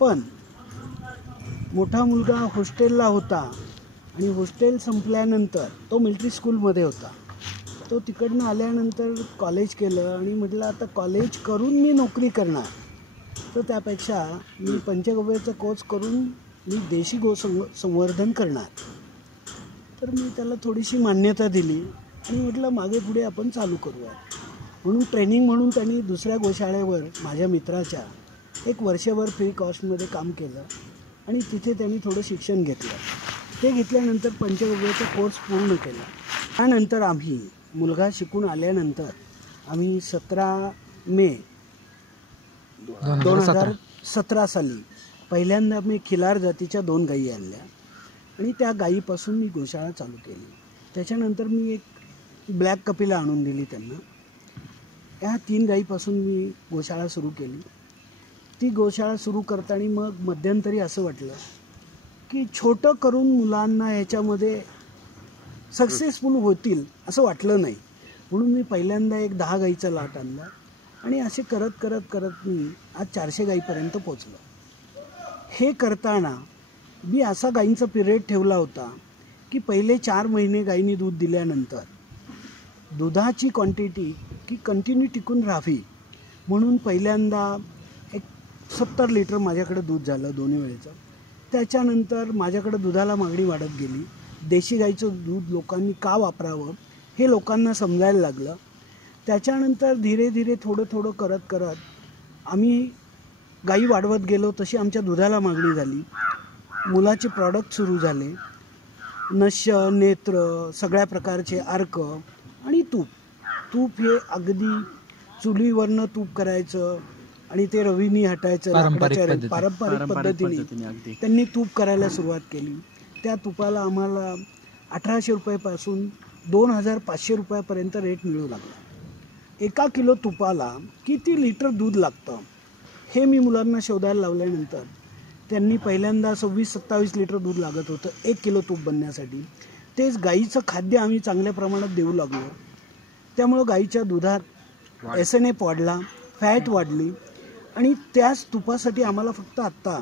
पण मोठा मुलगा हॉस्टेलला होता आणि हॉस्टेल संपल्यानंतर तो मिलिटरी स्कूलमध्ये होता. तो तिकडनं आल्यानंतर कॉलेज केलं आणि म्हटलं आता कॉलेज करून मी नोकरी करणार, तर त्यापेक्षा मी पंचगव्याचा कोर्स करून मी देशी संवर्धन करणार. तर मी त्याला थोडीशी मान्यता दिली आणि म्हटलं मागे पुढे आपण चालू करूया. म्हणून ट्रेनिंग म्हणून त्यांनी दुसऱ्या गोशाळेवर माझ्या मित्राच्या 1 वर्षभर फ्री कॉस्टमध्ये काम केलं आणि तिथे त्यांनी थोडं शिक्षण घेतलं. ते घेतल्यानंतर पंचगव्याचा कोर्स पूर्ण केला. त्यानंतर आम्ही मुलगा शिकून आल्यानंतर आम्ही 17 मे 2017 साली पहिल्यांदा मी खिलार जातीच्या 2 गायी आणल्या आणि त्या गायीपासून मी गोशाळा चालू केली. त्याच्यानंतर मी एक ब्लॅक कपिला आणून दिली त्यांना. ह्या 3 गायीपासून मी गोशाळा सुरू केली. ती गोशाळा सुरू करताना मग मध्यंतरी असं वाटलं की छोटं करून मुलांना ह्याच्यामध्ये सक्सेसफुल होतील असं वाटलं नाही. म्हणून मी पहिल्यांदा एक 10 गाईचा लॉट आणला आणि असे करत करत करत मी आज 400 गाईपर्यंत पोचलो. हे करताना मी असा गाईंचा पिरियड ठेवला होता की पहिले 4 महिने गाईंनी दूध दिल्यानंतर दुधाची क्वांटिटी की कंटिन्यू टिकून राहावी म्हणून पहिल्यांदा एक 70 लिटर माझ्याकडे दूध झालं दोन्ही वेळेचं. त्याच्यानंतर माझ्याकडे दुधाला मागणी वाढत गेली. देशी गाईचं दूध लोकांनी का वापरावं हे लोकांना समजायला लागलं. त्याच्यानंतर धीरे धीरे थोडं थोडं करत करत आम्ही गाई वाढवत गेलो. तशी आमच्या दुधाला मागणी झाली. मुलाचे प्रॉडक्ट सुरू झाले. नश्य, नेत्र, सगळ्या प्रकारचे अर्क आणि तूप हे अगदी चुलीवरनं तूप करायचं आणि ते रवीनी हटायचं पारंपरिक पद्धतीने अगदी त्यांनी तूप करायला सुरुवात केली. त्या तुपाला आम्हाला 1800 रुपयापासून 2500 रुपयापर्यंत रेट मिळू लागला. 1 किलो तुपाला किती लिटर दूध लागतं हे मी मुलांना शोधायला लावल्यानंतर त्यांनी पहिल्यांदा 26-27 लिटर दूध लागत होतं 1 किलो तूप बनण्यासाठी. तेच गाईचं खाद्य आम्ही चांगल्या प्रमाणात देऊ लागलो. त्यामुळं गाईच्या दुधात SNF वाढला, फॅट वाढली आणि त्याच तुपासाठी आम्हाला फक्त आत्ता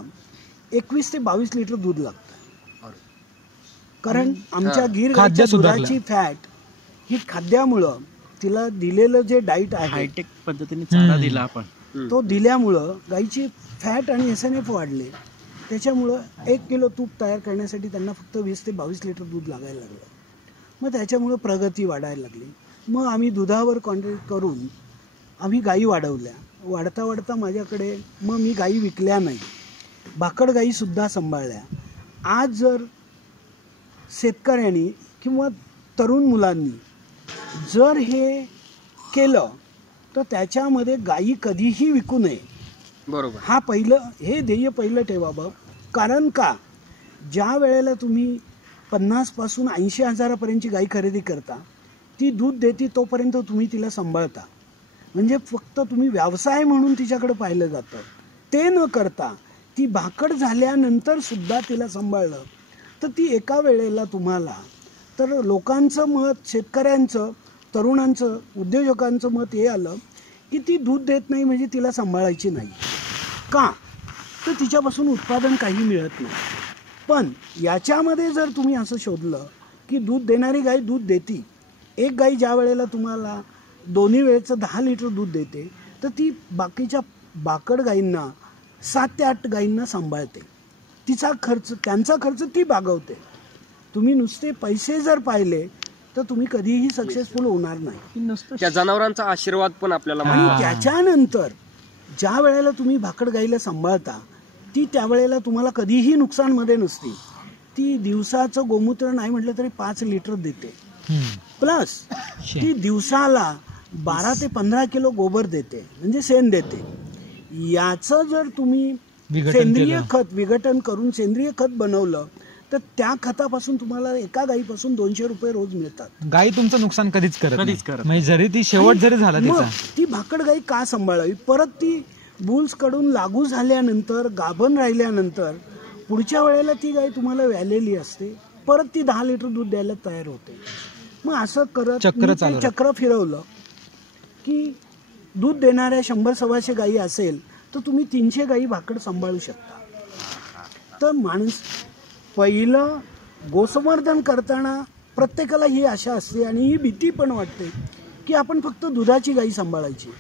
21 ते 22 लिटर दूध लागतं. कारण आमच्या गीर गाईच्या दुधाची फॅट ही खाद्यामुळं तिला दिलेलं जे डाईट आहे हायटेक पद्धतीने चारा दिला आपण तो दिल्यामुळं गाईची फॅट आणि SNF वाढले. त्याच्यामुळं 1 किलो तूप तयार करण्यासाठी त्यांना फक्त 20 ते 22 लिटर दूध लागायला लागलं. मग त्याच्यामुळं प्रगती वाढायला लागली. मग आम्ही दुधावर कॉन्ट्रॅक्ट करून आम्ही गाई वाढवल्या. वाढता वाढता माझ्याकडे मग मी गाई विकल्या नाही, भाकड गाईसुद्धा सांभाळल्या. आज जर शेतकऱ्यांनी किंवा तरुण मुलांनी जर हे केलं तर त्याच्यामध्ये गाई कधीही विकू नये. बरोबर. हे ध्येय पहिलं ठेवावं. कारण का ज्या वेळेला तुम्ही 50 पासून 80 हजारापर्यंतची गाई खरेदी करता, ती दूध देते तोपर्यंत तुम्ही तिला सांभाळता. म्हणजे फक्त तुम्ही व्यवसाय म्हणून तिच्याकडे पाहिलं जातं. ते न करता ती भाकड झाल्यानंतर सुद्धा तिला सांभाळलं तर ती एका वेळेला तुम्हाला तर लोकांचं मत, शेतकऱ्यांचं, तरुणांचं, उद्योजकांचं मत हे आलं की ती दूध देत नाही म्हणजे तिला सांभाळायची नाही. का तर तिच्यापासून उत्पादन काही मिळत नाही. पण याच्यामध्ये जर तुम्ही असं शोधलं की दूध देणारी गाय दूध देते, एक गाय ज्या वेळेला तुम्हाला दोन्ही वेळेचं 10 लिटर दूध देते तर ती बाकीच्या भाकड गायींना 7 ते 8 गायींना सांभाळते. त्यांचा खर्च ती भागवते. तुम्ही नुसते पैसे जर पाहिले तर तुम्ही कधीही सक्सेसफुल होणार नाही. त्या जनावरांचा आशीर्वाद पण आपल्याला आणि त्याच्यानंतर ज्या वेळेला तुम्ही भाकड गाईला सांभाळता ती त्यावेळेला तुम्हाला कधीही नुकसानमध्ये नसते. ती दिवसाचं गोमूत्र नाही म्हटलं तरी 5 लिटर देते. प्लस ती दिवसाला 12 ते 15 किलो गोबर देते, म्हणजे शेण देते. याचं जर तुम्ही सेंद्रिय खत विघटन करून सेंद्रिय खत बनवलं तर त्या खतापासून तुम्हाला एका गाईपासून 200 रुपये रोज मिळतात. गाई तुमचं नुकसान कधीच करत म्हणजे जरी ती शेवट जरी झाला तिचा. ती भाकड गाई का सांभाळावी? परत ती बुल्स कडून लागू झाल्यानंतर, गाभण राहिल्यानंतर पुढच्या वेळेला ती गाय तुम्हाला व्यालेली असते, परत ती 10 लिटर दूध द्यायला तयार होते. मग असं करत चक्र फिरवलं की दूध देणाऱ्या 100-125 गायी असेल तर तुम्ही 300 गायी भाकड सांभाळू शकता. तर माणूस पहिलं गोसंवर्धन करताना प्रत्येकाला ही आशा असते आणि ही भीती पण वाटते की आपण फक्त दुधाची गाई सांभाळायची.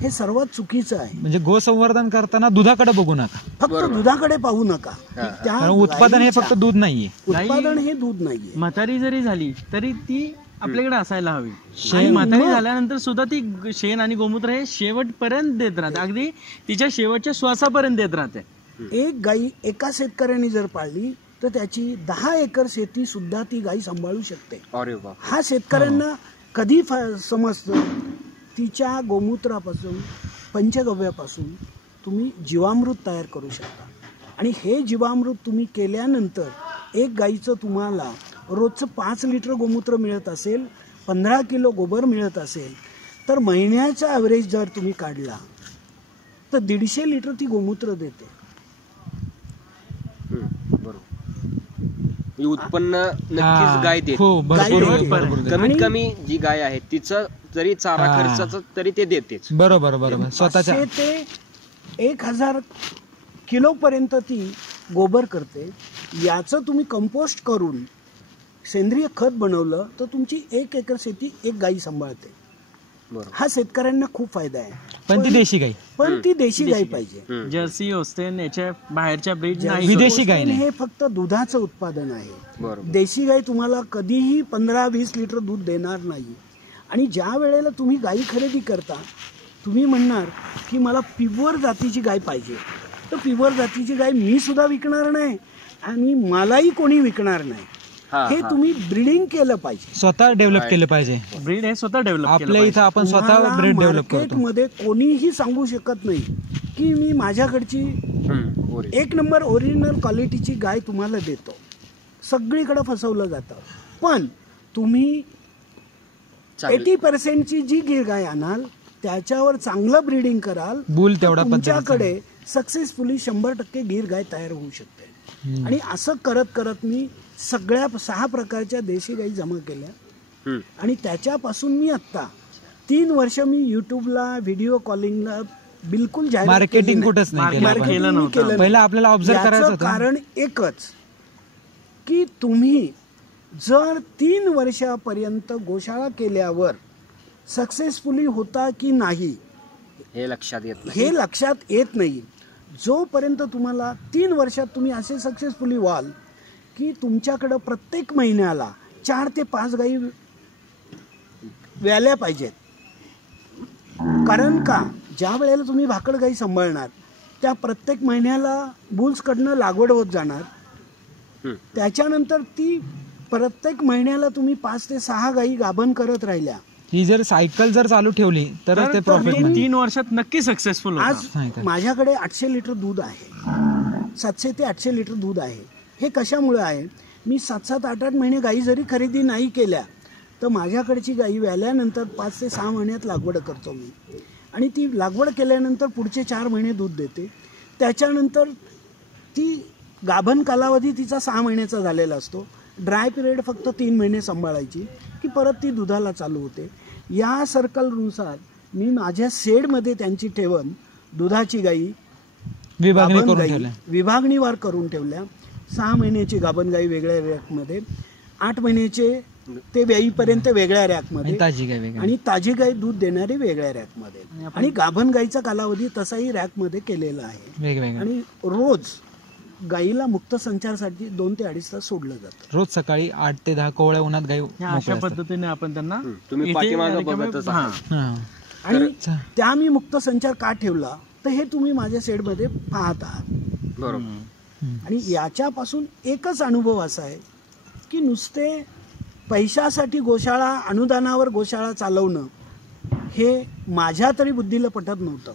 हे सर्वात चुकीचं आहे. म्हणजे गोसंवर्धन करताना दुधाकडे बघू नका, फक्त दुधाकडे पाहू नका. कारण उत्पादन हे फक्त दूध नाहीये. उत्पादन हे दूध नाहीये. म्हातारी जरी झाली तरी ती आपल्याकडे असायला हवी. आणि म्हातारी झाल्यानंतर सुद्धा ती शेण आणि गोमूत्र हे शेवटपर्यंत देत राहते, अगदी तिच्या शेवटच्या श्वासापर्यंत देत राहते. एक गाई एका शेतकऱ्याने जर पाळली तर त्याची 10 एकर शेती सुद्धा ती गाई सांभाळू शकते. हा शेतकऱ्यांना कधी समजतं? तिच्या गोमूत्रापासून, पंचगव्यापासून तुम्ही जीवामृत तयार करू शकता. आणि हे जीवामृत तुम्ही केल्यानंतर एक गाईचं तुम्हाला रोजचं 5 लिटर गोमूत्र मिळत असेल, 15 किलो गोबर मिळत असेल तर महिन्याचा ॲव्हरेज जर तुम्ही काढला तर 150 लिटर ती गोमूत्र देते. उत्पन्न नक्कीच गाय देते. कमीत कमी जी गाय आहे तिचं जरी चारा खर्चाचं तरी ते देतेच. बरोबर स्वतःच्या 500 ते 1000 किलो पर्यंत ती गोबर करते. याचं तुम्ही कंपोस्ट करून सेंद्रिय खत बनवलं तर तुमची 1 एकर शेती एक गाई सांभाळते. हा शेतकऱ्यांना खूप फायदा आहे. पण ती देशी गाई, देशी गाई पाहिजे. जर्सी, होस्टेन याच्या बाहेरच्या ब्रीड नाही. विदेशी गाय हे फक्त दुधाचं उत्पादन आहे. देशी गाय तुम्हाला कधीही 15-20 लिटर दूध देणार नाही. आणि ज्या वेळेला तुम्ही गाई खरेदी करता तुम्ही म्हणणार की मला प्युअर जातीची गाय पाहिजे, तर प्युअर जातीची गाय मी सुद्धा विकणार नाही आणि मलाही कोणी विकणार नाही. हे तुम्ही ब्रीडिंग केलं पाहिजे, स्वतः डेव्हलप केलं पाहिजे. ब्रीड हे स्वतः डेव्हलप आपल्या इथं आपण स्वतः ब्रीड डेव्हलप करतो. मार्केटमध्ये कोणीही सांगू शकत नाही की मी माझ्याकडची एक नंबर ओरिजिनल क्वालिटीची गाय तुम्हाला देतो. सगळीकडे फसवलं जातं. पण तुम्ही 80% जी गिर गाय आणाल त्याच्यावर चांगलं ब्रीडिंग कराल, बुल तेवढा तुमच्याकडे सक्सेसफुली 100% गिर गाय तयार होऊ शकते. आणि असं करत करत मी सगळ्या 6 प्रकारच्या देशी गायी जमा केल्या. आणि त्याच्यापासून मी आत्ता 3 वर्ष मी युट्यूबला व्हिडिओ कॉलिंगला बिलकुल मार्केटिंग कुठंच नाही केलं. पहिला आपल्याला ऑब्झर्व करायचं होतं. कारण एकच की तुम्ही जर 3 वर्षापर्यंत गोशाळा केल्यावर सक्सेसफुली होता की नाही हे लक्षात येत नाही. जोपर्यंत तुम्हाला 3 वर्षात तुम्ही असे सक्सेसफुली व्हाल की तुमच्याकडं प्रत्येक महिन्याला 4 ते 5 गायी व्याल्या पाहिजेत. कारण का ज्या वेळेला तुम्ही भाकड गायी सांभाळणार त्या प्रत्येक महिन्याला बुल्सकडनं लागवड होत जाणार. त्याच्यानंतर ती प्रत्येक महिन्याला तुम्ही 5 ते 6 गायी गाभण करत राहिल्या. ही जर सायकल जर चालू ठेवली तर ते प्रॉफिट. 3 वर्षात नक्की सक्सेसफुल. आज माझ्याकडे 800 लिटर दूध आहे, 700 ते 800 लिटर दूध आहे. हे कशामुळे आहे, मी 7-7, 8-8 महिने गायी जरी खरेदी नाही केल्या तर माझ्याकडची गायी व्याल्यानंतर 5 ते 6 महिन्यात लागवड करतो मी. आणि ती लागवड केल्यानंतर पुढचे 4 महिने दूध देते. त्याच्यानंतर ती गाभण कालावधी तिचा 6 महिन्याचा झालेला असतो. ड्राय पिरियड फक्त 3 महिने सांभाळायची की परत ती दुधाला चालू होते. या सर्कलनुसार मी माझ्या शेडमध्ये त्यांची ठेवण दुधाची गायी विभागणीवार करून ठेवल्या. 6 महिन्याची गाभण गाई वेगळ्या रॅकमध्ये, 8 महिन्याचे ते वेळीपर्यंत वेगळ्या रॅकमध्ये, आणि ताजी गाय दूध देणारी वेगळ्या रॅकमध्ये. आणि गाभण गाईचा कालावधी तसाही रॅकमध्ये केलेला आहे. आणि रोज गाईला मुक्त संचारसाठी 2 ते 2.5 तास सोडलं जातं. रोज सकाळी 8 ते 10 कोवळ्या उन्हात गाई अशा पद्धतीने आपण त्यांना तुम्ही पाठीमागे बघतच आहात. आणि त्या मी मुक्त संचार का ठेवला तर हे तुम्ही माझ्या शेडमध्ये पाहत आहात. बरोबर. आणि याच्यापासून एकच अनुभव असा आहे की नुसते पैशासाठी गोशाळा, अनुदानावर गोशाळा चालवणं हे माझ्या तरी बुद्धीला पटत नव्हतं.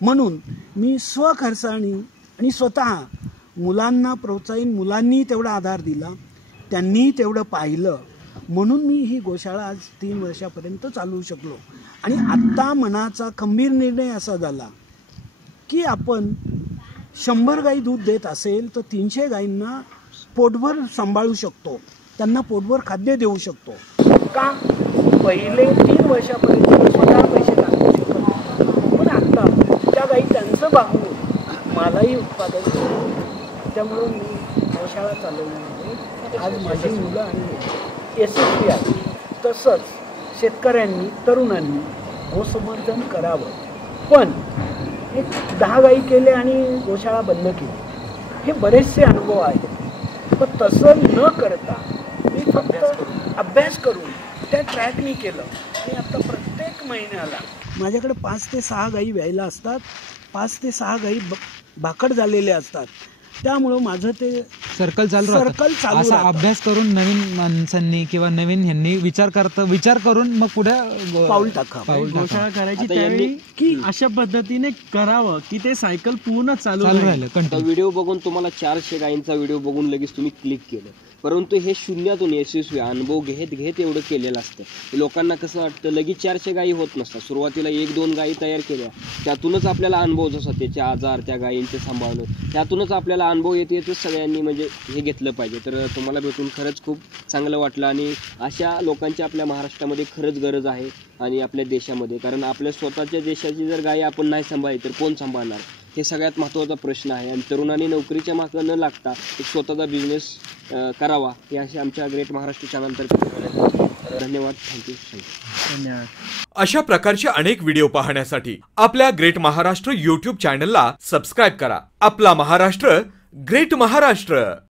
म्हणून मी स्वखर्चाने आणि स्वतः मुलांना प्रोत्साहन, मुलांनी तेवढा आधार दिला, त्यांनी तेवढं पाहिलं, म्हणून मी ही गोशाळा आज 3 वर्षापर्यंत चालवू शकलो. आणि आत्ता मनाचा खंबीर निर्णय असा झाला की आपण 100 गाई दूध देत असेल तर 300 गायींना पोटभर सांभाळू शकतो, त्यांना पोटभर खाद्य देऊ शकतो. का पहिले 3 वर्षापर्यंत स्वतः पैसे टाकू शकत होते. पण आत्ता त्या गाई त्यांचं बघून मलाही उत्पादन करतो. त्यामुळं मी गोशाळा चालवण्यामध्ये आज माझी मुलं आणि यशस्वी आहे. तसंच शेतकऱ्यांनी, तरुणांनी गोसंवर्धन करावं. पण एक 10 गाई केले आणि गोशाळा बंद केली, हे बरेचसे अनुभव आहेत. पण तसं न करता मी फक्त अभ्यास करून त्या ट्रॅकनी केलं. मी आता प्रत्येक महिन्याला माझ्याकडे 5 ते 6 गाई व्यायला असतात, 5 ते 6 गाई भाकड झालेल्या असतात. त्यामुळं माझं ते सर्कल चालू असा अभ्यास करून नवीन माणसांनी किंवा नवीन ह्यांनी विचार करून मग पुढे पाऊल टाकावं. गोशाळा करायची त्यावेळी की अशा पद्धतीने करावं की ते सायकल पूर्ण चालू राहिलं. व्हिडिओ बघून तुम्हाला 400 गायींचा व्हिडिओ बघून लगेच तुम्ही क्लिक केलं, परंतु हे शून्यातून यशस्वी अनुभव घेत एवढं केलेलं असतं. लोकांना कसं वाटतं लगेच 400 गायी होत नसतात. सुरुवातीला 1-2 गायी तयार केल्या, त्यातूनच आपल्याला अनुभव जसा त्याचे आजार, त्या गायींचे सांभाळणं, त्यातूनच आपल्याला अनुभव येतच सगळ्यांनी म्हणजे हे घेतलं पाहिजे. तर तुम्हाला भेटून खरंच खूप चांगलं वाटलं. आणि अशा लोकांची आपल्या महाराष्ट्रामध्ये खरंच गरज आहे आणि आपल्या देशामध्ये. कारण आपल्या स्वतःच्या देशाची जर गायी आपण नाही सांभाळली तर कोण सांभाळणार, हे सगळ्यात महत्त्वाचा प्रश्न आहे. आणि तरुणांनी नोकरीच्या मागं न लागता एक स्वतःचा बिझनेस करावा हे असे आमच्या ग्रेट महाराष्ट्र चॅनलतर्फे धन्यवाद. थँक्यू. धन्यवाद. अशा प्रकारचे अनेक व्हिडिओ पाहण्यासाठी आपल्या ग्रेट महाराष्ट्र YouTube चॅनलला सबस्क्राईब करा. आपला महाराष्ट्र, ग्रेट महाराष्ट्र.